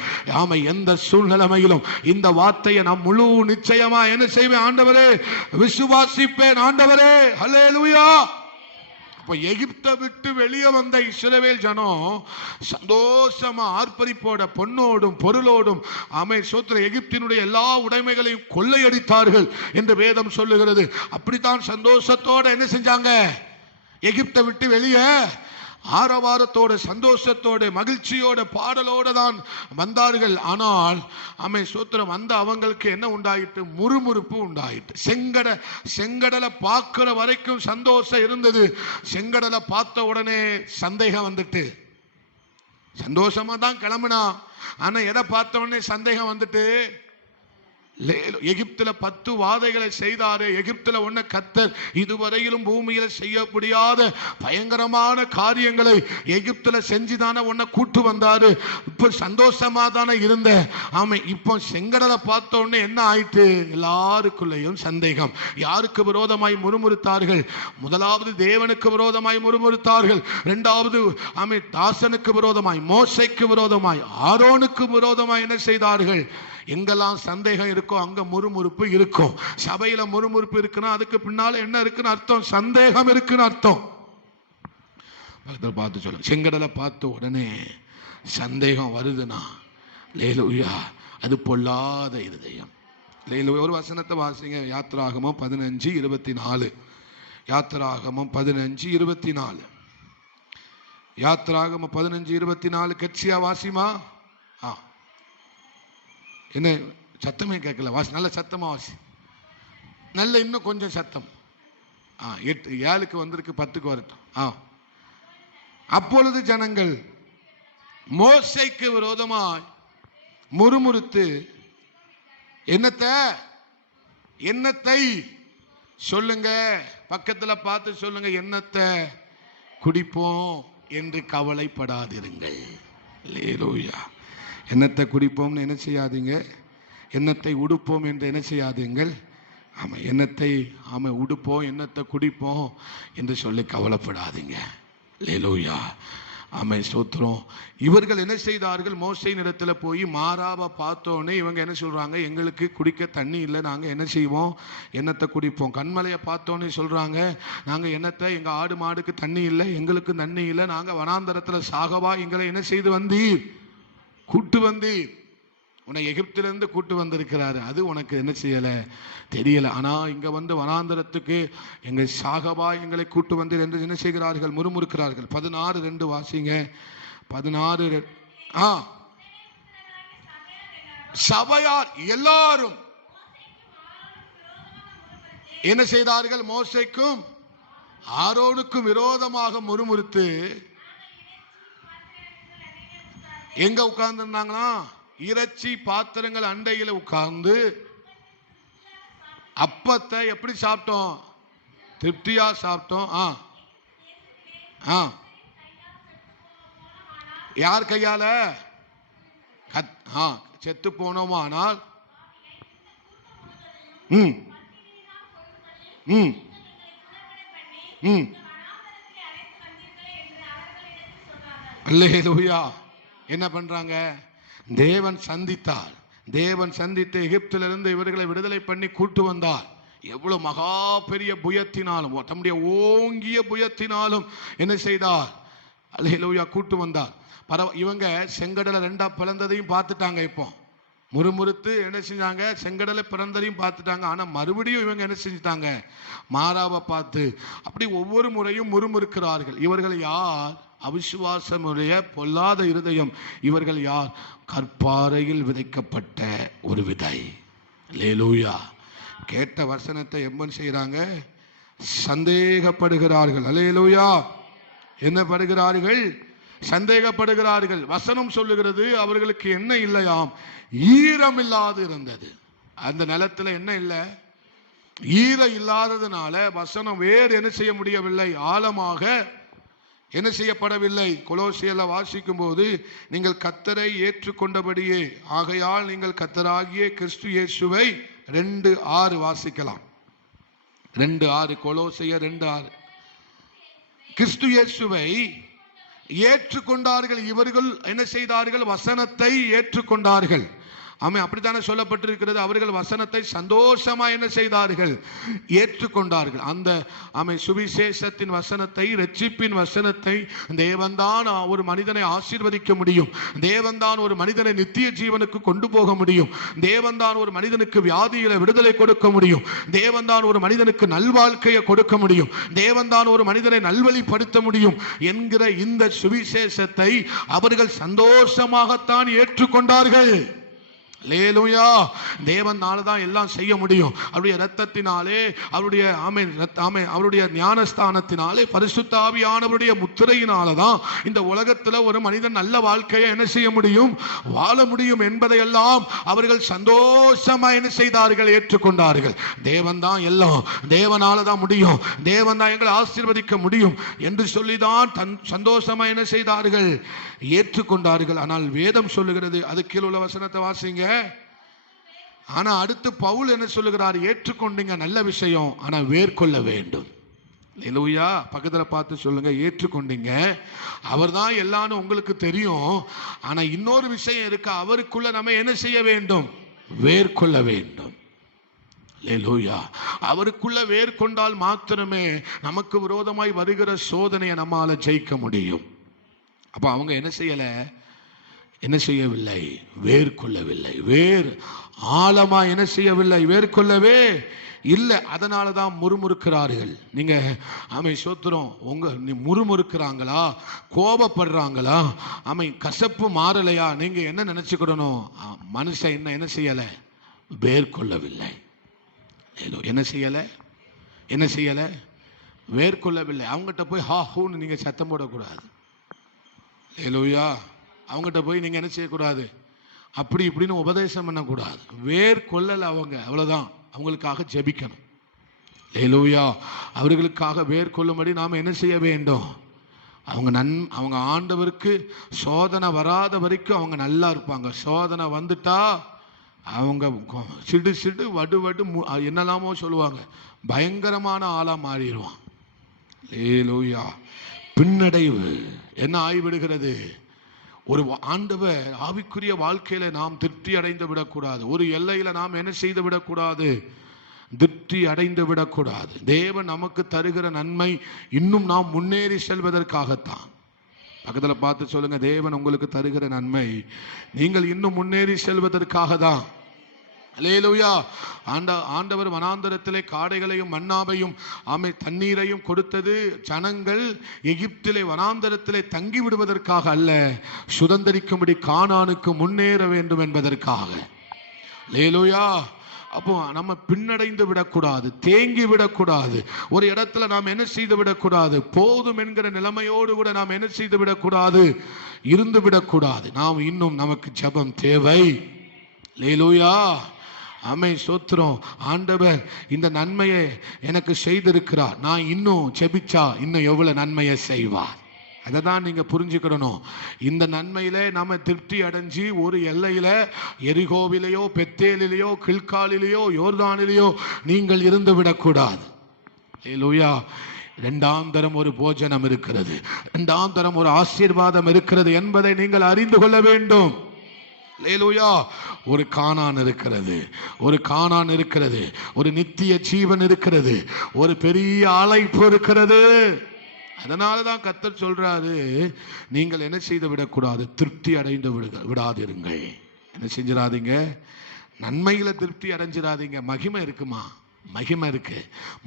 ஆமா, எந்த சூழ்நிலைமையிலும் இந்த வார்த்தையை நான் முழு நிச்சயமா என்ன செய்வேன் ஆண்டவரே? விசுவாசி ஆண்டவரே. ஹல்லேலூயா. அப்ப எகிப்தை விட்டு வெளியே வந்த இஸ்ரவேல் ஜனம் சந்தோஷமா ஆர்ப்பரிப்போட பொன்னோடும் பொருளோடும் சோத்திர எகிப்தினுடைய எல்லா உடைமைகளையும் கொள்ளையடித்தார்கள் என்று வேதம் சொல்லுகிறது. அப்படித்தான் சந்தோஷத்தோட என்ன செஞ்சாங்க? எகிப்தை விட்டு வெளியே ஆரவாரத்தோட, சந்தோஷத்தோட, மகிழ்ச்சியோட, பாடலோட தான் வந்தார்கள். ஆனால் சோத்திரம் வந்த அவங்களுக்கு என்ன உண்டாயிட்டு? முறுமுறுப்பு உண்டாயிட்டு. செங்கடலை பார்க்கிற வரைக்கும் சந்தோஷம் இருந்தது. செங்கடலை பார்த்த உடனே சந்தேகம் வந்துட்டு. சந்தோஷமா தான் கிளம்பினா, ஆனா எதை பார்த்த உடனே சந்தேகம் வந்துட்டு. எகிப்துல 10 வாதைகளை செய்தாரு. எகிப்துல ஒன்ன கர்த்தர் இதுவரையிலும் பூமியில செய்ய முடியாத பயங்கரமான காரியங்களை எகிப்துல செஞ்சுதானே உன்னை கூட்டு வந்தாரு. இப்ப சந்தோஷமா தானே இருந்த. இப்போ செங்கடலை பார்த்த உடனே என்ன ஆயிட்டு? எல்லாருக்குள்ளேயும் சந்தேகம். யாருக்கு விரோதமாய் முறுமுறுத்தார்கள்? முதலாவது தேவனுக்கு விரோதமாய் முறுமுறுத்தார்கள். இரண்டாவது தாசனுக்கு விரோதமாய், மோசைக்கு விரோதமாய், ஆரோனுக்கு விரோதமாய் என்ன செய்தார்கள்? எங்கெல்லாம் சந்தேகம் இருக்கோ அங்க முறுமுறுப்பு இருக்கும். சபையில முறுமுறுப்பு இருக்குன்னா அதுக்கு பின்னால என்ன இருக்குன்னு அர்த்தம்? சந்தேகம் இருக்குன்னு அர்த்தம். பார்த்து சொல்லுங்க. செங்கடலை பார்த்த உடனே சந்தேகம் வருதுன்னா அல்லேலூயா, அது பொல்லாத இருதயம். ஒரு வசனத்தை வாசிங்க. யாத்திராகமம் 15:24. யாத்திராகமம் 15:24. யாத்திராகமம் 15:24 கட்சியா வாசிமா? என்ன சத்தமே கேட்கல? வாசி, நல்ல சத்தமா வாசி. நல்ல இன்னும் கொஞ்சம் சத்தம். 7க்கு வந்திருக்கு, 10க்கு வரட்டும். அப்பொழுது ஜனங்கள் மோசேக்கு விரோதமாய் முறுமுறுத்து என்னத்தை சொல்லுங்க, பக்கத்துல பார்த்து சொல்லுங்க, என்னத்தை குடிப்போம் என்று கவலைப்படாதிருங்கள். அல்லேலூயா. என்னத்தை குடிப்போம்னு என்ன செய்யாதீங்க, என்னத்தை உடுப்போம் என்று என்ன செய்யாதீங்கள். ஆமாம், என்னத்தை உடுப்போம், என்னத்தை குடிப்போம் என்று சொல்லி கவலைப்படாதீங்க. அல்லேலூயா. ஆமை ஸ்தோத்திரம். இவர்கள் என்ன செய்தார்கள், மோசேயின் இடத்துல போய் மாறாவை பார்த்தோன்னே இவங்க என்ன சொல்றாங்க, எங்களுக்கு குடிக்க தண்ணி இல்லை, நாங்கள் என்ன செய்வோம், என்னத்தை குடிப்போம். கண்மலையை பார்த்தோன்னே சொல்றாங்க, நாங்கள் என்னத்தை, எங்கள் ஆடு மாடுக்கு தண்ணி இல்லை, எங்களுக்கு தண்ணி இல்லை, நாங்கள் வனாந்தரத்தில் சாகவா எங்களை என்ன செய்து வந்தீர், கூட்டு வந்தீர். உன்னை எகிப்திலிருந்து கூட்டு வந்திருக்கிறாரு, அது உனக்கு என்ன செய்யலை, தெரியலை. ஆனால் இங்கே வந்து வனாந்தரத்துக்கு எங்கள் சாகவா எங்களை கூட்டு வந்தீர் என்று என்ன செய்கிறார்கள், முறுமுறுக்கிறார்கள். 16:2 வாசிங்க. 16 சபையார் எல்லாரும் என்ன செய்தார்கள், மோசேக்கும் ஆரோனுக்கும் விரோதமாக முறுமுறுத்து எங்க உட்கார்ந்து இருந்தாங்களா, இறைச்சி பாத்திரங்கள் அண்டையில உட்கார்ந்து அப்பத்தை எப்படி சாப்பிட்டோம், திருப்தியா சாப்பிட்டோம். யார் கையால, செத்து போனோமானால் அல்லேலூயா. என்ன பண்றாங்க, தேவன் சந்தித்தார். தேவன் சந்தித்து எகிப்திலிருந்து இவர்களை விடுதலை பண்ணி கூட்டு வந்தார். எவ்வளவு மகா பெரிய புயத்தினாலும், தம்முடைய ஓங்கிய புயத்தினாலும் என்ன செய்தார், அல்லேலூயா, கூட்டு வந்தார். இவங்க செங்கடலை 2 பிளந்ததையும் பார்த்துட்டாங்க. இப்போ முறுமுறுத்து என்ன செஞ்சாங்க, செங்கடலை பிறந்ததையும் பார்த்துட்டாங்க. ஆனா மறுபடியும் இவங்க என்ன செஞ்சிட்டாங்க, மாறாவை பார்த்து அப்படி ஒவ்வொரு முறையும் முறுமுறுக்கிறார்கள். இவர்கள் யார், அவிசுவாசமுடைய பொல்லாத இருதயம். இவர்கள் யார், கற்பாறையில் விதைக்கப்பட்ட ஒரு விதை. அல்லேலூயா. கேட்ட வசனத்தை எம்மன் செய்யறாங்க, சந்தேகப்படுகிறார்கள். அல்லேலூயா. என்ன படுகிறார்கள், சந்தேகப்படுகிறார்கள். வசனம் சொல்லுகிறது, அவர்களுக்கு என்ன இல்லையாம், ஈரம் இல்லாது இருந்தது. அந்த நிலத்துல என்ன இல்லை, ஈரம் இல்லாததுனால வசனம் வேறு என்ன செய்ய முடியவில்லை, ஆழமாக என்ன செய்யப்படவில்லை. கொலோசியர்ல வாசிக்கும் போது, நீங்கள் கர்த்தரை ஏற்றுக்கொண்டபடியே ஆகையால் நீங்கள் கர்த்தராகிய கிறிஸ்து இயேசுவை 2:6 வாசிக்கலாம். 2:6 கொலோசியர் 2:6. கிறிஸ்து இயேசுவை ஏற்றுக்கொண்டார்கள். இவர்கள் என்ன செய்தார்கள், வசனத்தை ஏற்றுக்கொண்டார்கள். ஆமே, அப்படித்தானே சொல்லப்பட்டிருக்கிறது. அவர்கள் வசனத்தை சந்தோஷமா என்ன செய்தார்கள், ஏற்றுக்கொண்டார்கள். அந்த சுவிசேஷத்தின் வசனத்தை, ரட்சிப்பின் வசனத்தை, தேவன்தான் ஒரு மனிதனை ஆசீர்வதிக்க முடியும், தேவன்தான் ஒரு மனிதனை நித்திய ஜீவனுக்கு கொண்டு போக முடியும், தேவன்தான் ஒரு மனிதனுக்கு வியாதியில விடுதலை கொடுக்க முடியும், தேவன்தான் ஒரு மனிதனுக்கு நல்வாழ்க்கையை கொடுக்க முடியும், தேவன்தான் ஒரு மனிதனை நல்வழிப்படுத்த முடியும் என்கிற இந்த சுவிசேஷத்தை அவர்கள் சந்தோஷமாகத்தான் ஏற்றுக்கொண்டார்கள். அல்லேலூயா. தேவனால தான் எல்லாம் செய்ய முடியும். அவருடைய இரத்தத்தினாலே, அவருடைய அவருடைய ஞானஸ்தானத்தினாலே, பரிசுத்த ஆவியானவருடைய முத்திரையினால தான் இந்த உலகத்தில் ஒரு மனிதன் நல்ல வாழ்க்கையை என்ன செய்ய முடியும், வாழ முடியும் என்பதையெல்லாம் அவர்கள் சந்தோஷமா என்ன செய்தார்கள், ஏற்றுக்கொண்டார்கள். தேவன் தான் எல்லாம், தேவனால தான் முடியும், தேவன் தான் எங்களை ஆசீர்வதிக்க முடியும் என்று சொல்லிதான் சந்தோஷமா என்ன செய்தார்கள், ஏற்றுக்கொண்டார்கள். ஆனால் வேதம் சொல்லுகிறது, அது கீழ் உள்ள வசனத்தை வாசிங்க. ஆனா அடுத்து பவுல் என்ன சொல்லுகிறார், ஏற்றுக்கொண்டீங்க நல்ல விஷயம், ஆனா வேர்கொள்ள வேண்டும். அல்லேலூயா. பக்கத்துல பார்த்து சொல்லுங்க, ஏற்றுக்கொண்டீங்க, அவர் தான் எல்லாரும் உங்களுக்கு தெரியும், ஆனா இன்னொரு விஷயம் இருக்கு, அவருக்குள்ள நம்ம என்ன செய்ய வேண்டும், வேர்கொள்ள வேண்டும். அல்லேலூயா. அவருக்குள்ள வேர்கொண்டால் மாத்திரமே நமக்கு விரோதமாய் வருகிற சோதனையை நம்மால ஜெயிக்க முடியும். அப்ப அவங்க என்ன செய்யவில்லை, வேர்கொள்ளவில்லை. வேர் ஆழமா என்ன செய்யவில்லை, வேர்கொள்ளவே இல்லை. அதனால தான் முறுமுறுக்கிறார்கள். நீங்க சோத்திரம், நீ முறுமுறுக்கிறாங்களா, கோபப்படுறாங்களா, கசப்பு மாறலையா, நீங்க என்ன நினைச்சுக்கிடணும், மனுஷன் என்ன செய்யல, வேர்கொள்ளவில்லை. என்ன செய்யல, வேர்கொள்ளவில்லை. அவங்ககிட்ட போய் ஹா ஹூன்னு நீங்க சத்தம் போடக்கூடாது. ஹல்லேலூயா. அவங்ககிட்ட போய் நீங்கள் என்ன செய்யக்கூடாது, அப்படி இப்படின்னு உபதேசம் பண்ணக்கூடாது. வேர் கொள்ளல அவங்க, அவ்வளோதான். அவங்களுக்காக ஜெபிக்கணும். ஹல்லேலூயா. அவர்களுக்காக வேர் கொள்ளும்படி நாம் என்ன செய்ய வேண்டும்? அவங்க ஆண்டவருக்கு சோதனை வராத வரைக்கும் அவங்க நல்லா இருப்பாங்க. சோதனை வந்துட்டா அவங்க சிடு சிடு வடு வடு என்னெல்லாமோ சொல்லுவாங்க, பயங்கரமான ஆளா மாறிடுவான். ஹல்லேலூயா. பின்னடைவு என்ன ஆகிவிடுகிறது? ஒரு ஆண்டவர் ஆவிக்குரிய வாழ்க்கையில நாம் திருப்தி அடைந்து விடக்கூடாது. ஒரு எல்லையில நாம் என்ன செய்து விடக்கூடாது? திருப்தி அடைந்து விடக்கூடாது. தேவன் நமக்கு தருகிற நன்மை இன்னும் நாம் முன்னேறி செல்வதற்காகத்தான். பக்கத்தில் பார்த்து சொல்லுங்க, தேவன் உங்களுக்கு தருகிற நன்மை நீங்கள் இன்னும் முன்னேறி செல்வதற்காக தான். அல்லேலூயா. ஆண்டவர் வனாந்தரத்திலே காடைகளையும் மன்னாவையும் தண்ணீரையும் கொடுத்தது ஜனங்கள் எகிப்திலே வனாந்தரத்திலே தங்கி விடுவதற்காக அல்ல, சுதந்திரிக்கும்படி கானானுக்கு முன்னேற வேண்டும் என்பதற்காக. அல்லேலூயா. அப்போ நம்ம பின்னடைந்து விடக்கூடாது, தேங்கி விடக்கூடாது. ஒரு இடத்துல நாம் என்ன செய்து விடக்கூடாது? போதும் என்கிற நிலைமையோடு கூட நாம் என்ன செய்து விடக்கூடாது? இருந்து விடக்கூடாது. நாம் இன்னும் நமக்கு ஜெபம் தேவை. அல்லேலூயா. ஆமென். ஸ்தோத்திரம். ஆண்டவர் இந்த நன்மையை எனக்கு செய்திருக்கிறார், நான் இன்னும் ஜெபிச்சா இன்னும் எவ்வளவு நன்மையை செய்வார். அதை தான் நீங்க புரிஞ்சுக்கிடணும். இந்த நன்மையில நம்ம திருப்தி அடைஞ்சு ஒரு எல்லையில எரிகோவிலேயோ பெத்தேலிலேயோ கில்காலிலேயோ யோர்தானிலேயோ நீங்கள் இருந்து விடக்கூடாது. ஹல்லேலூயா. இரண்டாம் தரம் ஒரு போஜனம் இருக்கிறது, இரண்டாம் தரம் ஒரு ஆசீர்வாதம் இருக்கிறது என்பதை நீங்கள் அறிந்து கொள்ள வேண்டும். ஹல்லேலூயா. ஒரு கானான் இருக்கிறது, ஒரு கானான் இருக்கிறது, ஒரு நித்திய ஜீவன் இருக்கிறது, ஒரு பெரிய அழைப்பு இருக்கிறது. அதனாலதான் கர்த்தர் சொல்றாரு, நீங்கள் என்ன செய்து விடக்கூடாது? திருப்தி அடைந்து விடாதிருங்கள். என்ன செஞ்சிடாதீங்க? நன்மையில திருப்தி அடைஞ்சிடாதீங்க. மகிமை இருக்குமா? மகிமை இருக்கு.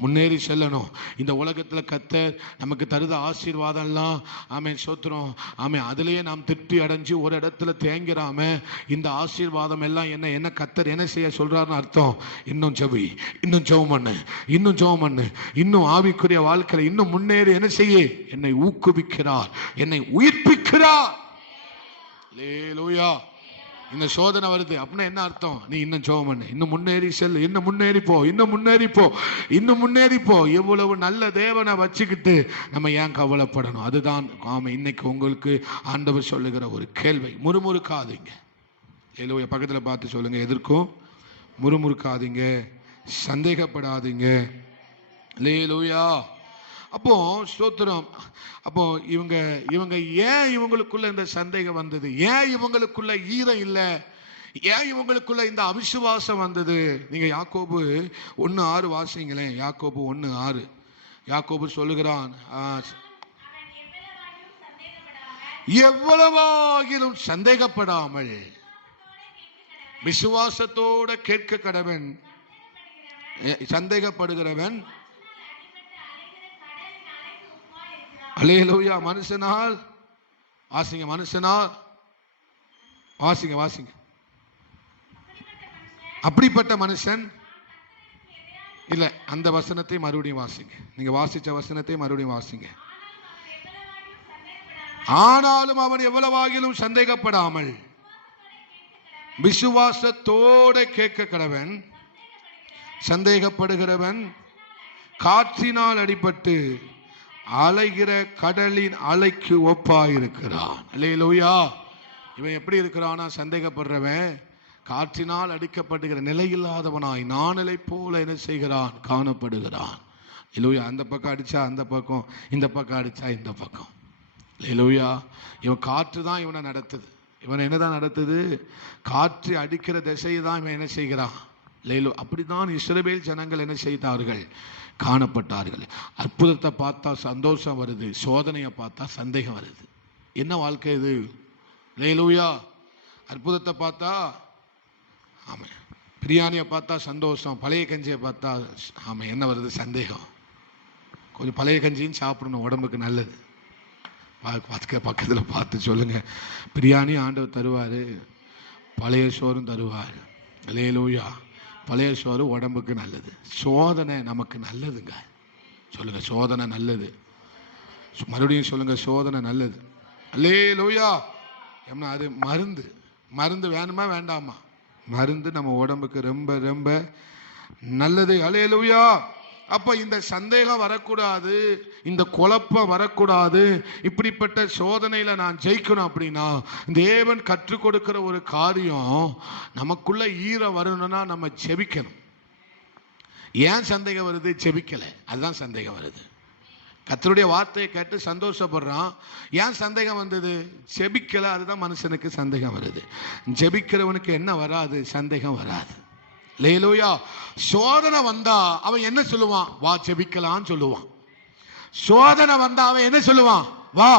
முன்னேறி செல்லணும். இந்த உலகத்துல கர்த்தர் நமக்கு தருத ஆசீர்வாதம் எல்லாம் ஆமென் ஸ்தோத்திரம் ஆமென், அதுலயே நாம் திருப்தி அடைஞ்சு ஒரு இடத்துல தேங்கிறாம இந்த ஆசீர்வாதம் எல்லாம் என்ன கர்த்தர் என்ன செய்ய சொல்றாருன்னு அர்த்தம், இன்னும் ஜெபி, இன்னும் ஜெபம் பண்ணு, இன்னும் ஜெபம் பண்ணு, இன்னும் ஆவிக்குரிய வாழ்க்கையில இன்னும் முன்னேறி என்ன செய்ய என்னை ஊக்குவிக்கிறார், என்னை உயிர்ப்பிக்கிறார். அல்லேலூயா. இந்த சோதனை வருது அப்படின்னா என்ன அர்த்தம்? நீ இன்னும் ஜெபம் பண்ணு, இன்னும் முன்னேறி செல்லு, இன்னும் முன்னேறி போ, இன்னும் முன்னேறி போ, இன்னும் முன்னேறி போ. இவ்வளவு நல்ல தேவனை வச்சுக்கிட்டு நம்ம ஏன் கவலைப்படணும்? அதுதான் ஆமா இன்னைக்கு உங்களுக்கு ஆண்டவர் சொல்லுகிற ஒரு கேள்வி. முறுமுறுக்காதீங்க. ஏலோ பக்கத்தில் பார்த்து சொல்லுங்க, எதற்கும் முறுமுறுக்காதீங்க, சந்தேகப்படாதீங்க. அல்லேலூயா. அப்போ ஸ்தோத்திரம். அப்போ இவங்க ஏன் இவங்களுக்குள்ள இந்த சந்தேகம் வந்தது? ஏன் இவங்களுக்குள்ள ஈரம் இல்லை? ஏன் இவங்களுக்குள்ள இந்த அவிசுவாசம் வந்தது? நீங்க யாக்கோபு 1:6 வாசிங்களேன். யாக்கோபு 1:6. யாக்கோபு சொல்லுகிறான், எவ்வளவாகிலும் சந்தேகப்படாமல் விசுவாசத்தோட கேட்க கடவன். சந்தேகப்படுகிறவன் அல்லேலூயா. மனுஷனால் வாசிங்க, மனுஷனால் வாசிங்க. அப்படிப்பட்ட மனுஷன் இல்ல. அந்த வசனத்தை மறுபடியும் வாசிங்க. நீங்க வாசிச்ச வசனத்தை மறுபடியும் வாசிங்க. ஆனாலும் அவன் எவ்வளவாகிலும் சந்தேகப்படாமல் விசுவாசத்தோட கேட்க கடவன். சந்தேகப்படுகிறவன் காற்றினால் அடிபட்டு அலைகிற கடலின் அலைக்கு ஒப்பாயிருக்கிறான். அல்லேலூயா. இவன் எப்படி இருக்கிறானா? சந்தேகப்படுறவன் காற்றினால் அடிக்கப்படுகிற நிலையில்லாதவனாய் நாணலை போல என்ன செய்கிறான்? காணப்படுகிறான். அல்லேலூயா. அந்த பக்கம் அடிச்சா அந்த பக்கம், இந்த பக்கம் அடிச்சா இந்த பக்கம். அல்லேலூயா. இவன் காற்று தான் இவனை நடத்துது. இவனை என்னதான் நடத்துது? காற்று அடிக்கிற திசையை தான் இவன் என்ன செய்கிறான்? அல்லேலூயா. அப்படிதான் இஸ்ரவேல் ஜனங்கள் என்ன செய்தார்கள்? காணப்பட்டார்கள். அற்புதத்தை பார்த்தா சந்தோஷம் வருது, சோதனையை பார்த்தா சந்தேகம் வருது. என்ன வாழ்க்கை இது? அல்லேலூயா. அற்புதத்தை பார்த்தா ஆமா, பிரியாணியை பார்த்தா சந்தோஷம், பழைய கஞ்சியை பார்த்தா ஆமா என்ன வருது? சந்தேகம். கொஞ்சம் பழைய கஞ்சியும் சாப்பிடணும், உடம்புக்கு நல்லது. பக்கத்தில் பார்த்து சொல்லுங்க, பிரியாணி ஆண்டவர் தருவார், பழைய சோறும் தருவார். அல்லேலூயா. பழைய சோறு உடம்புக்கு நல்லது, சோதனை நமக்கு நல்லதுங்க. சொல்லுங்க, சோதனை நல்லது. மறுபடியும் சொல்லுங்க, சோதனை நல்லது. அல்லேலூயா. அது மருந்து. மருந்து வேணுமா வேண்டாமா? மருந்து நம்ம உடம்புக்கு ரொம்ப ரொம்ப நல்லது. அல்லேலூயா. அப்ப இந்த சந்தேகம் வரக்கூடாது, இந்த குழப்பம் வரக்கூடாது. இப்படிப்பட்ட சோதனையில நான் ஜெயிக்கணும் அப்படின்னா தேவன் கற்றுக் கொடுக்கிற ஒரு காரியம், நமக்குள்ள ஈரம் வரணும்னா நம்ம ஜெபிக்கணும். ஏன் சந்தேகம் வருது? ஜெபிக்கல, அதுதான் சந்தேகம் வருது. கர்த்தருடைய வார்த்தையை கேட்டு சந்தோஷப்படுறான். ஏன் சந்தேகம் வந்தது? ஜெபிக்கல, அதுதான் மனுஷனுக்கு சந்தேகம் வருது. ஜெபிக்கிறவனுக்கு என்ன வராது? சந்தேகம் வராது. அல்லேலூயா. சோதனை வந்தா அவன் என்ன சொல்லுவான்? வா ஜெபிக்கலான்னு சொல்லுவான். சோதனை வந்தா அவன் என்ன சொல்லுவான்? வா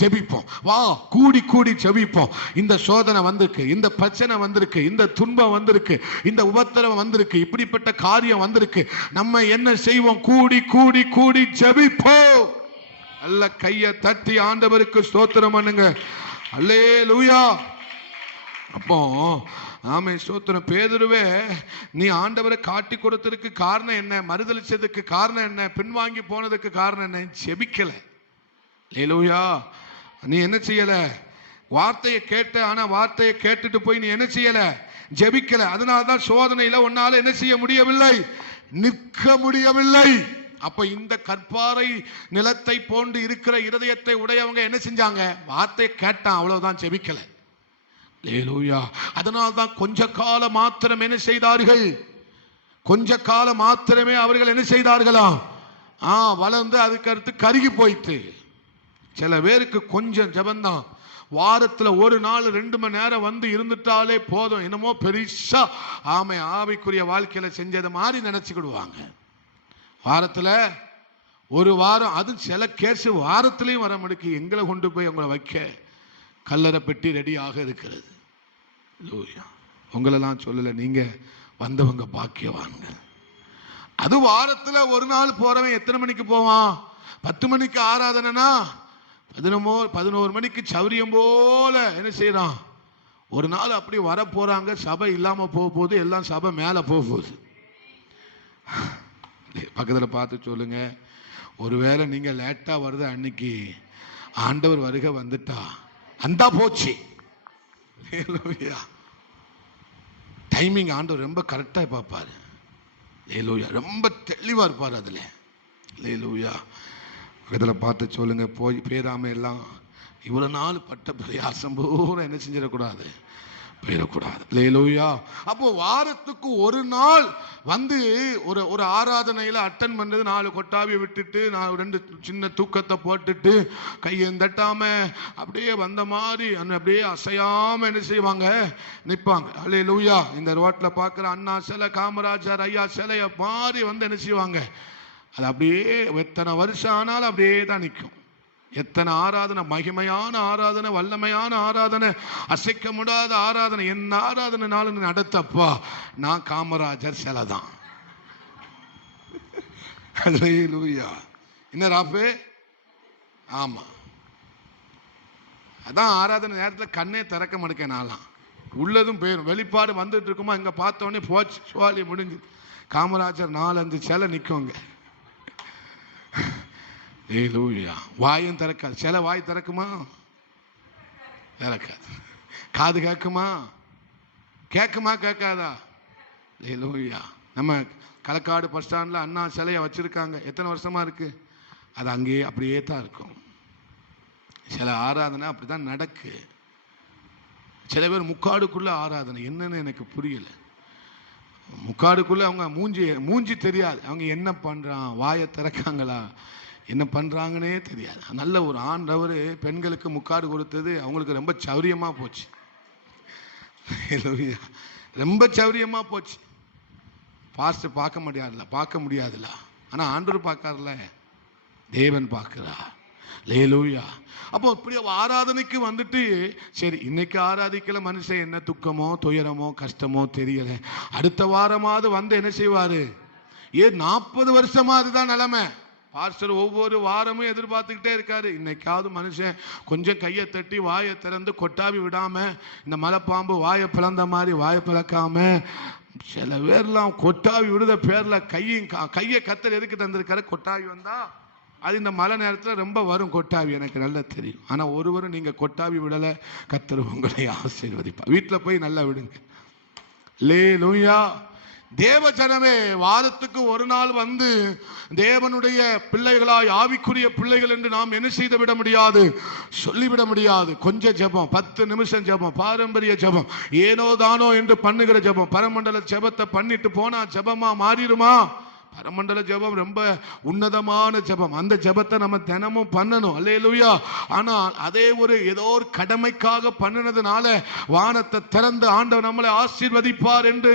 ஜெபிப்போம், வா கூடி கூடி ஜெபிப்போம். இந்த சோதனை வந்திருக்கு, இந்த பிரச்சனை வந்திருக்கு, இந்த துன்பம் வந்திருக்கு, இந்த உபத்திரவம் வந்திருக்கு, இப்படிப்பட்ட காரியம் வந்திருக்கு, நம்ம என்ன செய்வோம்? கூடி கூடி கூடி ஜெபிப்போம். அல்ல கையை தட்டி ஆண்டவருக்கு ஸ்தோத்திரம் பண்ணுங்க. அல்லேலூயா. அப்போ ஆமே ஸ்தோத்திரம். பேதுருவே, நீ ஆண்டவரை காட்டி கொடுத்ததுக்கு காரணம் என்ன? மறுதலிச்சதுக்கு காரணம் என்ன? பின்வாங்கி போனதுக்கு காரணம் என்ன? ஜெபிக்கல. அல்லேலூயா. நீ என்ன செய்யல? வார்த்தையை கேட்ட, ஆனா வார்த்தையை கேட்டுட்டு போய் நீ என்ன செய்யல? ஜெபிக்கல. அதனால்தான் சோதனையில உன்னால என்ன செய்ய முடியவில்லை? நிற்க முடியவில்லை. அப்ப இந்த கற்பாறை நிலத்தை போன்று இருக்கிற இருதயத்தை உடையவங்க என்ன செஞ்சாங்க? வார்த்தையை கேட்டான், அவ்வளவுதான், ஜெபிக்கல. அல்லேலூயா. அதனால்தான் கொஞ்ச காலம் மாத்திரம் என்ன செய்தார்கள்? கொஞ்ச காலம் மாத்திரமே அவர்கள் என்ன செய்தார்களாம்? வளர்ந்து அதுக்கு அடுத்து கருகி போயிட்டு. சில பேருக்கு கொஞ்சம் ஜபந்தான், வாரத்துல ஒரு நாள் 2 மணி நேரம் வந்து இருந்துட்டாலே போதும், என்னமோ பெருசா ஆவிக்குரிய வாழ்க்கையில செஞ்சது மாதிரி நினைச்சுக்கிடுவாங்க. வாரத்துல ஒரு வாரம், அது சில கேஸ் வாரத்திலையும் வர முடிக்கு. எங்களை கொண்டு போய் உங்களை வைக்க கல்லறை பெட்டி ரெடியாக இருக்கிறது. உங்களெல்லாம் சொல்லல, நீங்க வந்தவங்க பாக்கியவாங்க. அது வாரத்துல ஒரு நாள் போறவன் எத்தனை மணிக்கு போவான்? 10 மணிக்கு ஆராதனைனா 11 மணிக்கு சௌரியம் போல என்ன செய்யறான்? ஒரு நாள் அப்படி வர போறாங்க. சபை இல்லாம போக போகுது, எல்லாம் சபை மேல போக போகுது. பக்கத்துல பார்த்து சொல்லுங்க, ஒருவேளை நீங்க லேட்டா வருது அன்னைக்கு ஆண்டவர் வருகை வந்துட்டா அந்த போச்சு. டைமிங் ஆண்டவர் ரொம்ப கரெக்டா பார்ப்பாரு. ரொம்ப தெளிவா இருப்பாரு அதுல. லேலூயா. இதில் பார்த்து சொல்லுங்க, போய் பேராம எல்லாம் இவ்வளவு நாள் பட்ட பிரயாசம் பூரா என்ன செஞ்சிடக்கூடாது? போயிடக்கூடாது. லேலூயா. அப்போ வாரத்துக்கு ஒரு நாள் வந்து ஒரு ஆராதனையில அட்டன் பண்றது, 4 கொட்டாவியை விட்டுட்டு 2 சின்ன தூக்கத்தை போட்டுட்டு கையை தட்டாம அப்படியே வந்த மாதிரி அப்படியே அசையாம என்ன செய்வாங்க? நிற்பாங்க. அல்லேலூயா. இந்த ரோட்ல பார்க்குற அண்ணா சிலை, காமராஜர் ஐயா சிலைய மாதிரி வந்து என்ன செய்வாங்க? அது அப்படியே எத்தனை வருஷம் ஆனாலும் அப்படியே தான் நிற்கும். எத்தனை ஆராதனை, மகிமையான ஆராதனை, வல்லமையான ஆராதனை, அசைக்க முடியாத ஆராதனை, என்ன ஆராதனைனாலும் நடத்தப்பா, நான் காமராஜர் சிலை தான். என்ன ராப்பு? ஆமா, அதான் ஆராதனை நேரத்தில் கண்ணே திறக்க மாட்டேன். நான்லாம் உள்ளதும் போயிடும். வெளிப்பாடு வந்துட்டு இருக்குமா, இங்க பார்த்தோன்னே போச்சு, சுவாலி முடிஞ்சு. காமராஜர் 4-5 சிலை நிற்குங்க. வாயும் திறக்காது. சில வாய் திறக்குமா? திறக்காது. காது கேட்குமா? கேட்குமா? கேட்காதா? நம்ம களக்காடு பஸ் ஸ்டாண்ட்ல அண்ணா சிலையை வச்சிருக்காங்க. எத்தனை வருஷமா இருக்கு? அது அங்கேயே அப்படியே தான் இருக்கும். சில ஆராதனை அப்படிதான் நடக்கு. சில பேர் முக்காடுக்குள்ள ஆராதனை, என்னன்னு எனக்கு புரியல. முக்காடுக்குள்ள அவங்க மூஞ்சி தெரியாது. அவங்க என்ன பண்றான், வாயை திறக்காங்களா, என்ன பண்றாங்கன்னே தெரியாது. நல்ல ஒரு ஆண்டவர் பெண்களுக்கு முக்காடு கொடுத்தது அவங்களுக்கு ரொம்ப சௌரியமா போச்சு. ரொம்ப சௌரியமா போச்சு. பாஸ்டர் பார்க்க முடியாதுல, ஆனா ஆண்டவர் பார்க்காருல, தேவன் பார்க்கிறார். லேலூயா. அப்போ இப்படி ஆராதனைக்கு வந்துட்டு சரி, இன்னைக்கு ஆராதிக்கல மனுஷன், என்ன துக்கமோ துயரமோ கஷ்டமோ தெரியல, அடுத்த வாரமாவது வந்து என்ன செய்வாரு? 40 வருஷமா அதுதான் நிலைமை. பாஸ்டர் ஒவ்வொரு வாரமும் எதிர்பார்த்துக்கிட்டே இருக்காரு, இன்னைக்காவது மனுஷன் கொஞ்சம் கையை தட்டி வாயை திறந்து கொட்டாவி விடாம, இந்த மலைப்பாம்பு வாயை பிளந்த மாதிரி வாயை பிளக்காம. சில பேர்லாம் கொட்டாவி விடுத பேர்ல கையை கத்தர் எதுக்கு தந்திருக்காரு? கொட்டாவி வந்தா அது இந்த மழை நேரத்தில் ரொம்ப வரும் கொட்டாவி, எனக்கு நல்லா தெரியும். ஆனால் ஒருவரும் நீங்கள் கொட்டாவி விடலை, கர்த்தர் உங்களை ஆசீர்வதிப்பார். வீட்டில் போய் நல்லா விடுங்க. அல்லேலூயா. தேவ ஜனமே, வாரத்துக்கு ஒரு நாள் வந்து தேவனுடைய பிள்ளைகளாய், ஆவிக்குரிய பிள்ளைகள் என்று நாம் என்ன செய்து விட முடியாது, சொல்லிவிட முடியாது. கொஞ்சம் ஜெபம், 10 நிமிஷம் ஜெபம், பாரம்பரிய ஜெபம், ஏனோ தானோ என்று பண்ணுகிற ஜெபம், பரமண்டல ஜெபத்தை பண்ணிட்டு போனா ஜெபமா மாறிடுமா? பரமண்டல ஜெபம் ரொம்ப உன்னதமான ஜெபம். அந்த ஜெபத்தை நம்ம தினமும் பண்ணணும். அல்லேலூயா. ஆனால் அதே ஏதோ ஒரு கடமைக்காக பண்ணினதுனால வானத்தை திறந்து ஆண்டவர் நம்மளை ஆசீர்வதிப்பார் என்று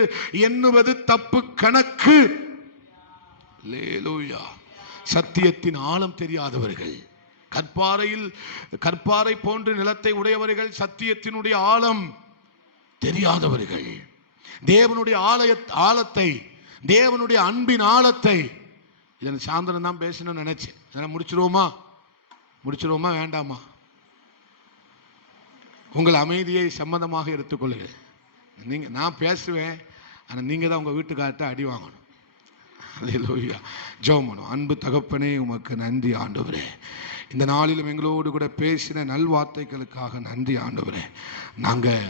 எண்ணுவது தப்பு கணக்கு. அல்லேலூயா. சத்தியத்தின் ஆழம் தெரியாதவர்கள், கற்பாறை போன்ற நிலத்தை உடையவர்கள், சத்தியத்தினுடைய ஆழம் தெரியாதவர்கள், தேவனுடைய ஆழத்தை, தேவனுடைய அன்பின் ஆழத்தை. இதன் சாயந்தரம் தான் பேசணும்னு நினைச்சேன். இதனை முடிச்சிருவோமா வேண்டாமா? உங்கள் அமைதியை சம்மதமாக எடுத்துக்கொள்ளுங்கள். நான் பேசுவேன், ஆனால் நீங்கள் தான் உங்கள் வீட்டுக்கார்ட்ட அடி வாங்கணும். அல்லேலூயா. ஜெபம் பண்ணுவோம். அன்பு தகப்பனே, உமக்கு நன்றி ஆண்டவரே. இந்த நாளிலும் எங்களோடு கூட பேசின நல்வார்த்தைகளுக்காக நன்றி ஆண்டவரே. நாங்கள்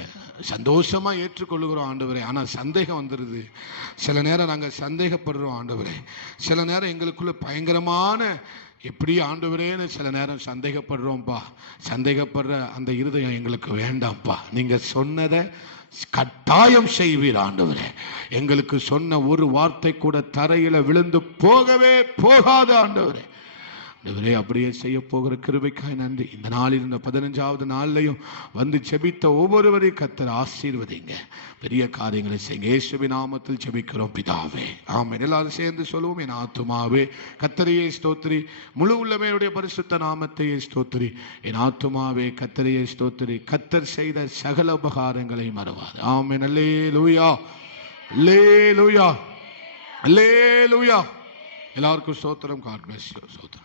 சந்தோஷமாக ஏற்றுக்கொள்ளுகிறோம் ஆண்டவரே. ஆனால் சந்தேகம் வந்துடுது. சில நேரம் நாங்கள் சந்தேகப்படுறோம் ஆண்டவரே. சில நேரம் எங்களுக்குள்ள பயங்கரமான எப்படி ஆண்டவரேன்னு சில நேரம் சந்தேகப்படுறோம்ப்பா. சந்தேகப்படுற அந்த இருதயம் எங்களுக்கு வேண்டாம்ப்பா. நீங்கள் சொன்னதை கட்டாயம் செய்வீர் ஆண்டவரே. எங்களுக்கு சொன்ன ஒரு வார்த்தை கூட தரையில விழுந்து போகவே போகாது ஆண்டவரே. அப்படியே செய்ய போகிற கிருபைக்காய் நன்றி. இந்த நாளில், இந்த 15வது நாளிலையும் வந்து செபித்த ஒவ்வொருவரையும் கர்த்தர் ஆசீர்வதிங்க. பெரிய காரியங்களை செய்யுங்க. இயேசுவின் நாமத்தில் செபிக்கிறோம் பிதாவே, ஆமென். எல்லாரும் சேர்ந்து சொல்லுவோம். என் ஆத்துமாவே கர்த்தரையே ஸ்தோத்திரி, முழு உள்ளமையுடைய பரிசுத்த நாமத்தையே ஸ்தோத்திரி. என் ஆத்துமாவே கர்த்தரையே ஸ்தோத்திரி, கர்த்தர் செய்த சகல உபகாரங்களை மறவாது. ஆமென். அல்லேலூயா, அல்லேலூயா, அல்லேலூயா. எல்லாருக்கும் ஸ்தோத்திரம். God bless you. ஸ்தோத்திரம்.